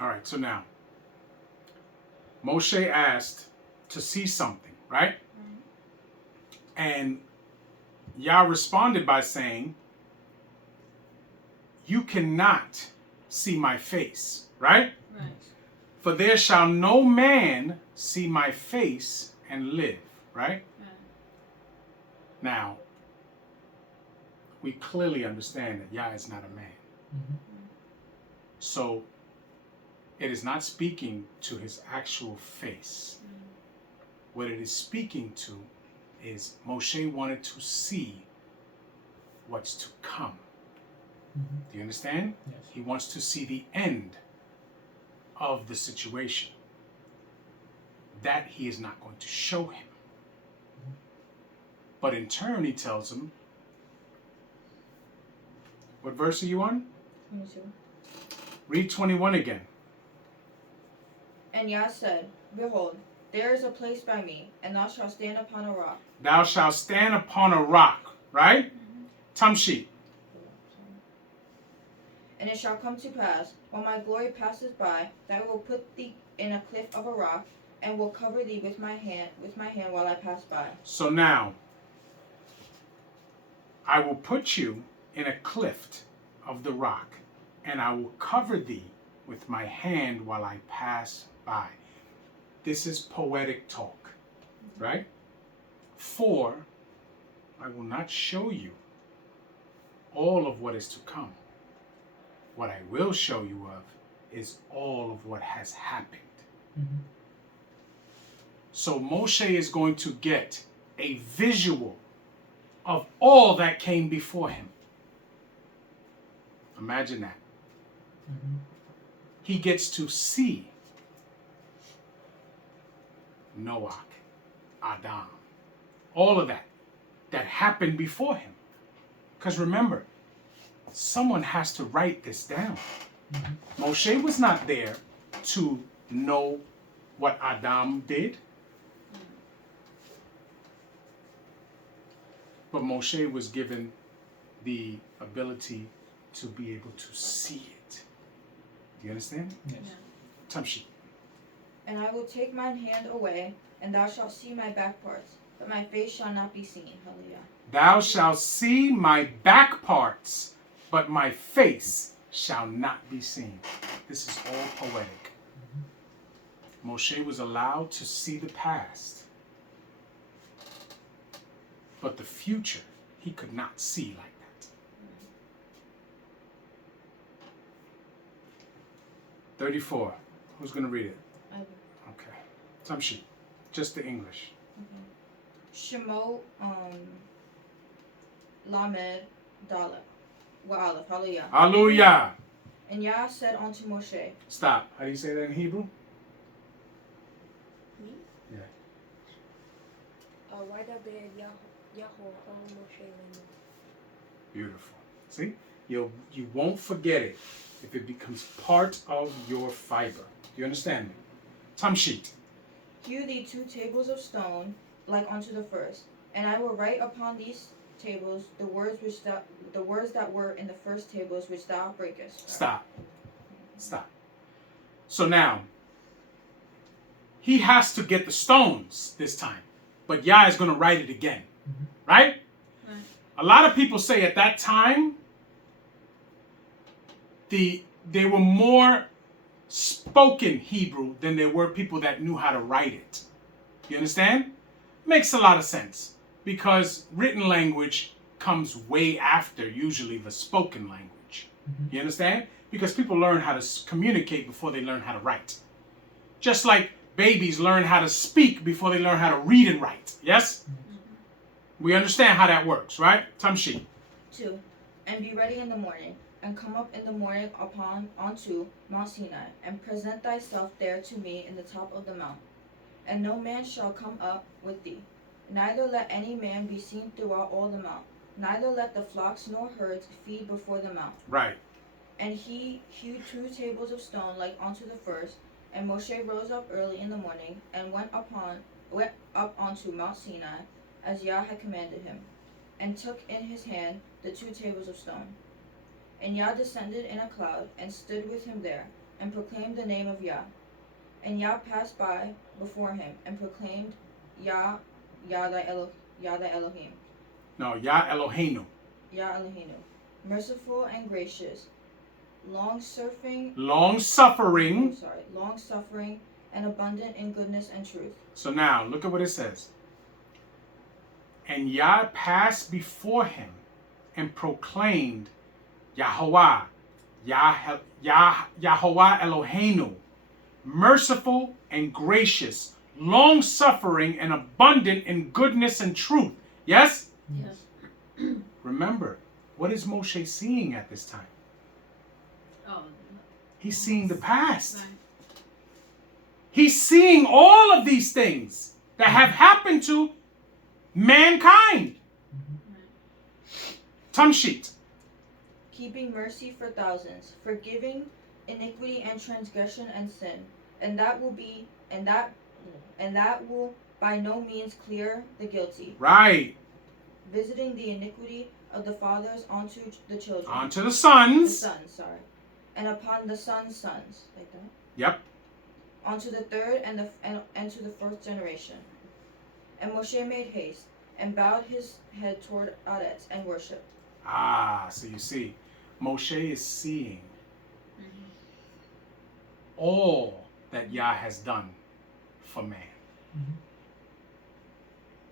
All right, so now, Moshe asked to see something, right? And Yah responded by saying, you cannot see my face, right? Right. For there shall no man see my face and live, right? Now, we clearly understand that Yah is not a man. So, it is not speaking to his actual face. What it is speaking to is Moshe wanted to see what's to come. Do you understand? Yes. He wants to see the end of the situation. That he is not going to show him. But in turn, he tells him, what verse are you on? 22. Read 21 again. And Yah said, Behold, there is a place by me, and thou shalt stand upon a rock. Thou shalt stand upon a rock, right? Tamshi. And it shall come to pass, when my glory passes by, that I will put thee in a cliff of a rock, and will cover thee with my hand while I pass by. So now, I will put you in a cliff of the rock, and I will cover thee with my hand while I pass by. This is poetic talk, right? For I will not show you all of what is to come. What I will show you of is all of what has happened. So Moshe is going to get a visual of all that came before him. Imagine that. he gets to see Noah, Adam, all of that happened before him. Because remember, someone has to write this down. Moshe was not there to know what Adam did. But Moshe was given the ability to be able to see it. Do you understand? Yes. Tamshi. And I will take mine hand away, and thou shalt see my back parts, but my face shall not be seen. Hallelujah. Thou shalt see my back parts, but my face shall not be seen. This is all poetic. Moshe was allowed to see the past, but the future he could not see like that. 34. Who's going to read it? I will. Okay. Tamshi. Just the English. Shemo, Lamed, Dalet. Wa'alef. Hallelujah. Hallelujah. And Yah said unto Moshe, Stop. How do you say that in Hebrew? Me? Yeah. Why the bed Yahweh Moshe Beautiful. See? You won't forget it if it becomes part of your fiber. Do you understand me? Tamshit. Hew thee 2 tables of stone, like unto the first, and I will write upon these tables the words that were in the first tables which thou breakest. Stop. So now, he has to get the stones this time, but Yah is going to write it again. Right? A lot of people say at that time, they were more spoken Hebrew than there were people that knew how to write it. You understand? Makes a lot of sense, because written language comes way after usually the spoken language. You understand? Because people learn how to communicate before they learn how to write. Just like babies learn how to speak before they learn how to read and write. Yes? We understand how that works, right? Tamshi. 2. And be ready in the morning, and come up in the morning unto Mount Sinai, and present thyself there to me in the top of the mount. And no man shall come up with thee. Neither let any man be seen throughout all the mount. Neither let the flocks nor herds feed before the mount. Right. And he hewed 2 tables of stone like unto the first. And Moshe rose up early in the morning, and went up unto Mount Sinai, as Yah had commanded him, and took in his hand the 2 tables of stone. And Yah descended in a cloud, and stood with him there, and proclaimed the name of Yah. And Yah passed by before him, and proclaimed, Yah thy Elohim. No, Yah Eloheinu. Yah Eloheinu. Merciful and gracious, long-suffering, and abundant in goodness and truth. So now, look at what it says. And Yah passed before him and proclaimed, Yahweh Eloheinu, merciful and gracious, long-suffering and abundant in goodness and truth. Yes? Yes. Remember, what is Moshe seeing at this time? Oh. He's seeing the past. Right. He's seeing all of these things that have happened to mankind. Tamshit. Keeping mercy for thousands, forgiving iniquity and transgression and sin, and that will by no means clear the guilty. Right. Visiting the iniquity of the fathers onto the children. Onto the sons. The sons, sorry. And upon the sons' sons. Like that? Yep. Onto the third and to the fourth generation. And Moshe made haste, and bowed his head toward Aretz, and worshipped. So you see, Moshe is seeing all that Yah has done for man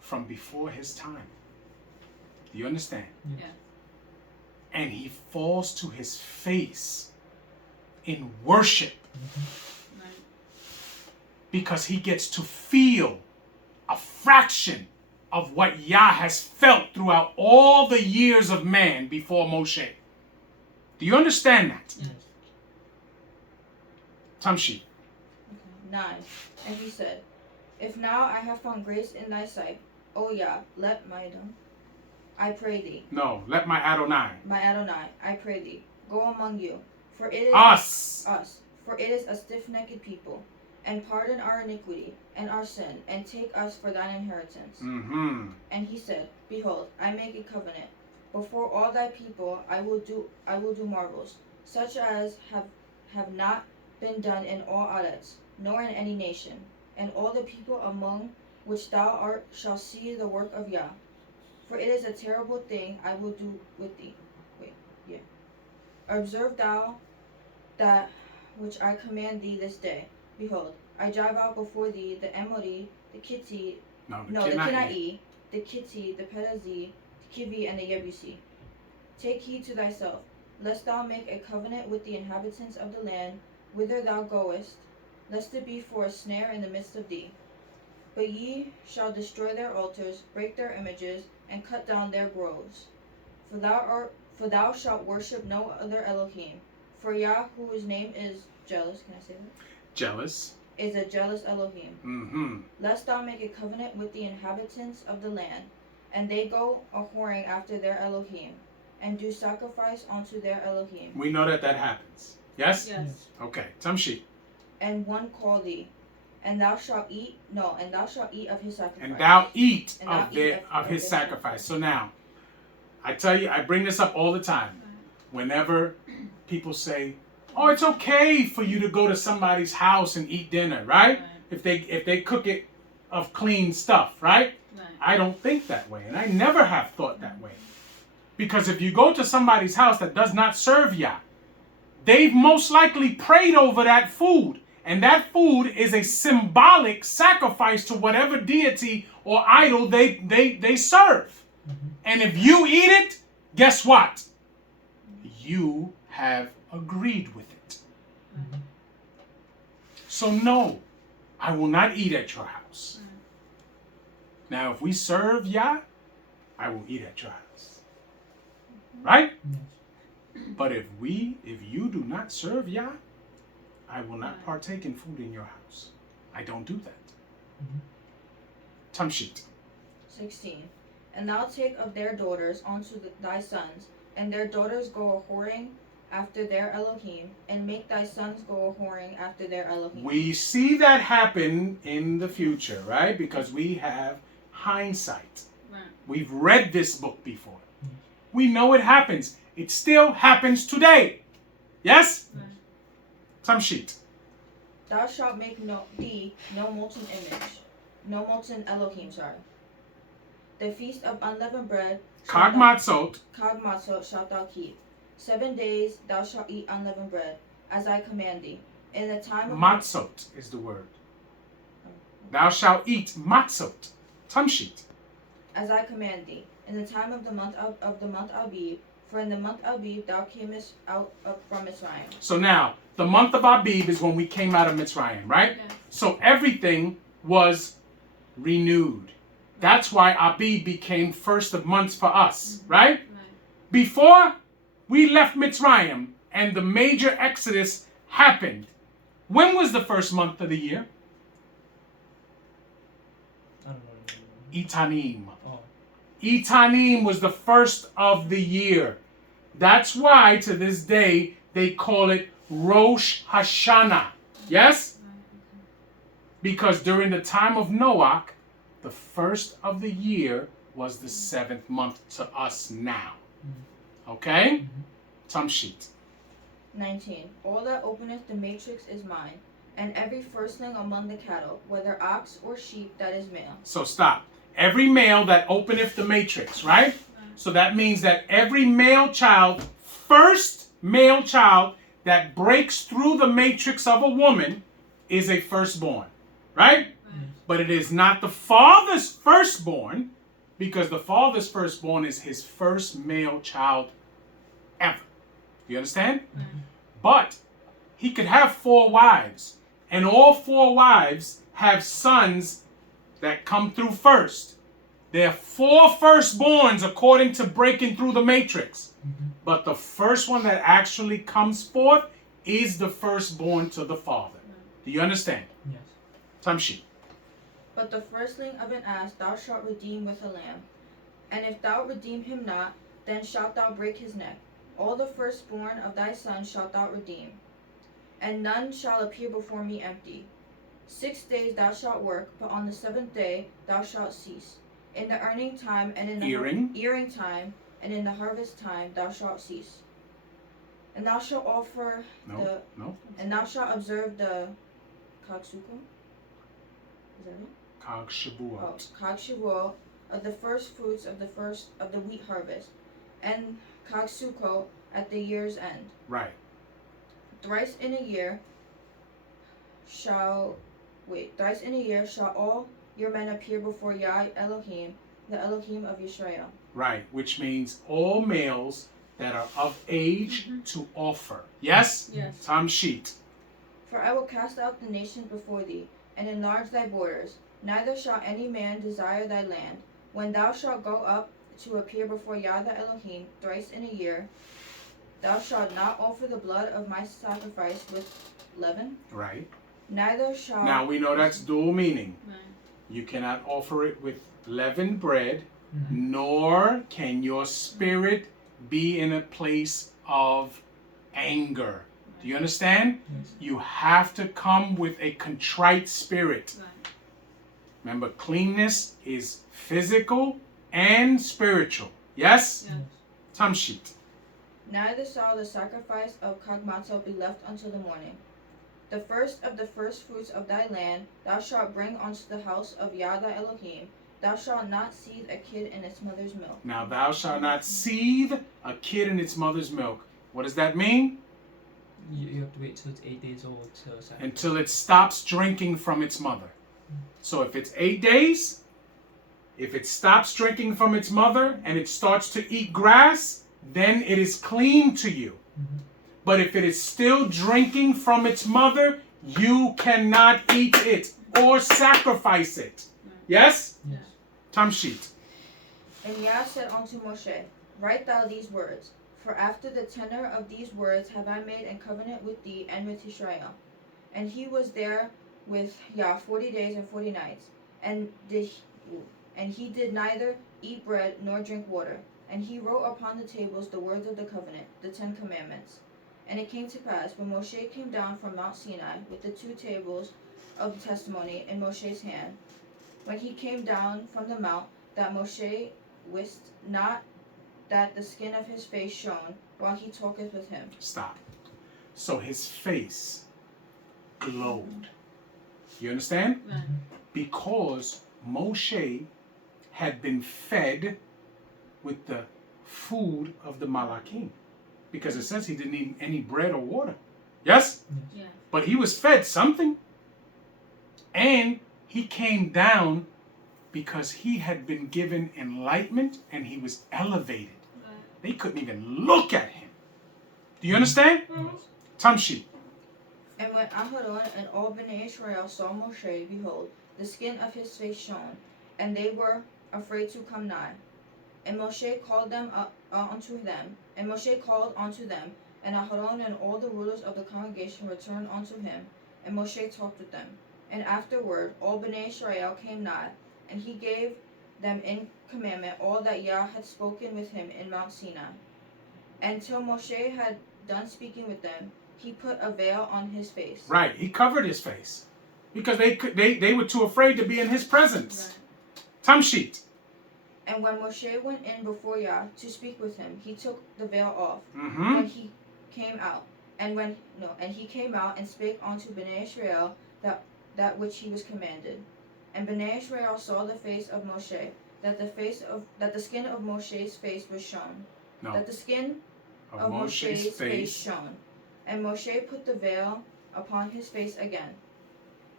from before his time. Do you understand? Yeah. And he falls to his face in worship Right. because he gets to feel a fraction of what Yah has felt throughout all the years of man before Moshe. Do you understand that? Yes. Tamshi. 9. And he said, If now I have found grace in thy sight, O Yah, let my Adon, I pray thee. No, let my Adonai. My Adonai, I pray thee, go among you, for it is Us. for it is a stiff-necked people, and pardon our iniquity and our sin, and take us for thine inheritance. Mm-hmm. And he said, Behold, I make a covenant. Before all thy people I will do marvels, such as have not been done in all Adets, nor in any nation. And all the people among which thou art shall see the work of Yah. For it is a terrible thing I will do with thee. Observe thou that which I command thee this day. Behold, I drive out before thee the Emori, the Kitti, the Kenai, the Kitti, the Perizi, the Kivi, and the Yebusi. Take heed to thyself, lest thou make a covenant with the inhabitants of the land whither thou goest, lest it be for a snare in the midst of thee. But ye shall destroy their altars, break their images, and cut down their groves. For thou shalt worship no other Elohim. For Yah, whose name is jealous, can I say that? Jealous. Is a jealous Elohim. Mm-hmm. Lest thou make a covenant with the inhabitants of the land, and they go a-whoring after their Elohim, and do sacrifice unto their Elohim. We know that happens. Yes? Yes. Okay. Tamshi. And one call thee, and thou shalt eat of his sacrifice. And thou eat And thou of eat his their sacrifice. So now, I tell you, I bring this up all the time. Whenever people say, "Oh, it's okay for you to go to somebody's house and eat dinner," right? If they cook it of clean stuff, right? I don't think that way, and I never have thought that way. Because if you go to somebody's house that does not serve Yah, they've most likely prayed over that food. And that food is a symbolic sacrifice to whatever deity or idol they serve. Mm-hmm. And if you eat it, guess what? You have agreed with it. Mm-hmm. So no, I will not eat at your house. Mm-hmm. Now, if we serve Yah, I will eat at your house. Mm-hmm. Right? Mm-hmm. But if you do not serve Yah, I will not partake in food in your house. I don't do that. Mm-hmm. Tamshit. 16. And thou take of their daughters unto thy sons, and their daughters go a-whoring after their Elohim, and make thy sons go a-whoring after their Elohim. We see that happen in the future, right? Because we have hindsight. Right. We've read this book before. We know it happens. It still happens today. Yes? Right. Tamshit. Thou shalt make no molten image, no molten Elohim, The feast of unleavened bread. Kag Matzot shalt thou keep. 7 days thou shalt eat unleavened bread, as I command thee. In the time of Matzot is the word. Thou shalt eat matzot. Tamshit. As I command thee. In the time of the month Abib, for in the month Abib thou camest out from Mitzrayim. So now, the month of Abib is when we came out of Mitzrayim, right? Yes. So everything was renewed. That's why Abib became first of months for us, right? Before we left Mitzrayim and the major exodus happened, when was the first month of the year? I don't know. Itanim. Oh. Itanim was the first of the year. That's why to this day they call it Rosh Hashanah. Yes? Because during the time of Noah, the first of the year was the 7th month to us now. Okay? Tamshit. 19. All that openeth the matrix is mine, and every firstling among the cattle, whether ox or sheep, that is male. So stop. Every male that openeth the matrix, right? So that means that every male child, first male child that breaks through the matrix of a woman is a firstborn, right? But it is not the father's firstborn, because the father's firstborn is his first male child ever. You understand? But he could have 4 wives, and all 4 wives have sons that come through first. There are 4 firstborns according to breaking through the matrix. But the first one that actually comes forth is the firstborn to the father. Do you understand? Yes. Tamshi. But the firstling of an ass thou shalt redeem with a lamb. And if thou redeem him not, then shalt thou break his neck. All the firstborn of thy sons shalt thou redeem. And none shall appear before me empty. 6 days thou shalt work, but on the 7th day thou shalt cease. In the earning time and in the earing time and in the harvest time thou shalt cease. And thou shalt offer and thou shalt observe the Kagsuko. Is that it? Kag Shavuot. Kag Shavuot of the first fruits of the wheat harvest, and Kag Sukkot at the year's end. Right. Thrice in a year shall all your men appear before Yah Elohim, the Elohim of Yisrael. Right, which means all males that are of age to offer. Yes? Yes. Tamshit. For I will cast out the nations before thee, and enlarge thy borders. Neither shall any man desire thy land. When thou shalt go up to appear before Yah the Elohim thrice in a year, thou shalt not offer the blood of my sacrifice with leaven. Right. Neither shall... Now we know that's dual meaning. Right. You cannot offer it with leavened bread, nor can your spirit be in a place of anger. Do you understand? Yes. You have to come with a contrite spirit. Right. Remember, cleanness is physical and spiritual. Yes? Yes. Tamshit. Neither shall the sacrifice of Kagmato be left until the morning. The first of the first fruits of thy land thou shalt bring unto the house of Yah thy Elohim. Thou shalt not seethe a kid in its mother's milk. Now thou shalt not seethe a kid in its mother's milk. What does that mean? You have to wait till it's 8 days old to sacrifice. Until it stops drinking from its mother. So if it's 8 days, if it stops drinking from its mother and it starts to eat grass, then it is clean to you. But if it is still drinking from its mother, you cannot eat it or sacrifice it. Yes? Yes. Tamshit. And Yah said unto Moshe, Write thou these words, for after the tenor of these words have I made a covenant with thee and with Israel. And he was there with Yah 40 days and 40 nights, and he did neither eat bread nor drink water. And he wrote upon the tables the words of the covenant, the 10 commandments. And it came to pass, when Moshe came down from Mount Sinai with the 2 tables of testimony in Moshe's hand, when he came down from the mount, that Moshe wist not that the skin of his face shone while he talketh with him. Stop. So his face glowed. You understand? Right. Because Moshe had been fed with the food of the Malakim. Because it says he didn't eat any bread or water. Yes? Yeah. But he was fed something. And he came down because he had been given enlightenment and he was elevated. Right. They couldn't even look at him. Do you understand? Tamshi. And when Aharon and all Bnei Israel saw Moshe, behold, the skin of his face shone, and they were afraid to come nigh. And Moshe called unto them, and Aharon and all the rulers of the congregation returned unto him, and Moshe talked with them. And afterward all Bnei Israel came nigh, and he gave them in commandment all that Yah had spoken with him in Mount Sinai. And till Moshe had done speaking with them, he put a veil on his face. Right, he covered his face. Because they were too afraid to be in his presence. Right. Tamshit. And when Moshe went in before Yah to speak with him, he took the veil off. Mm-hmm. When he came out, and he came out and spake unto Bnei Israel that which he was commanded. And Bnei Israel saw the face of Moshe, that the skin of Moshe's face was shown. No. That the skin of Moshe's face shone. And Moshe put the veil upon his face again,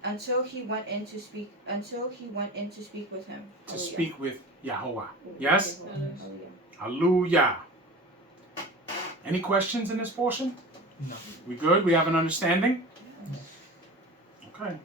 until he went in to speak with him. To speak with Yahweh. Yes? Hallelujah. Hallelujah. Any questions in this portion? No. We good? We have an understanding? Okay.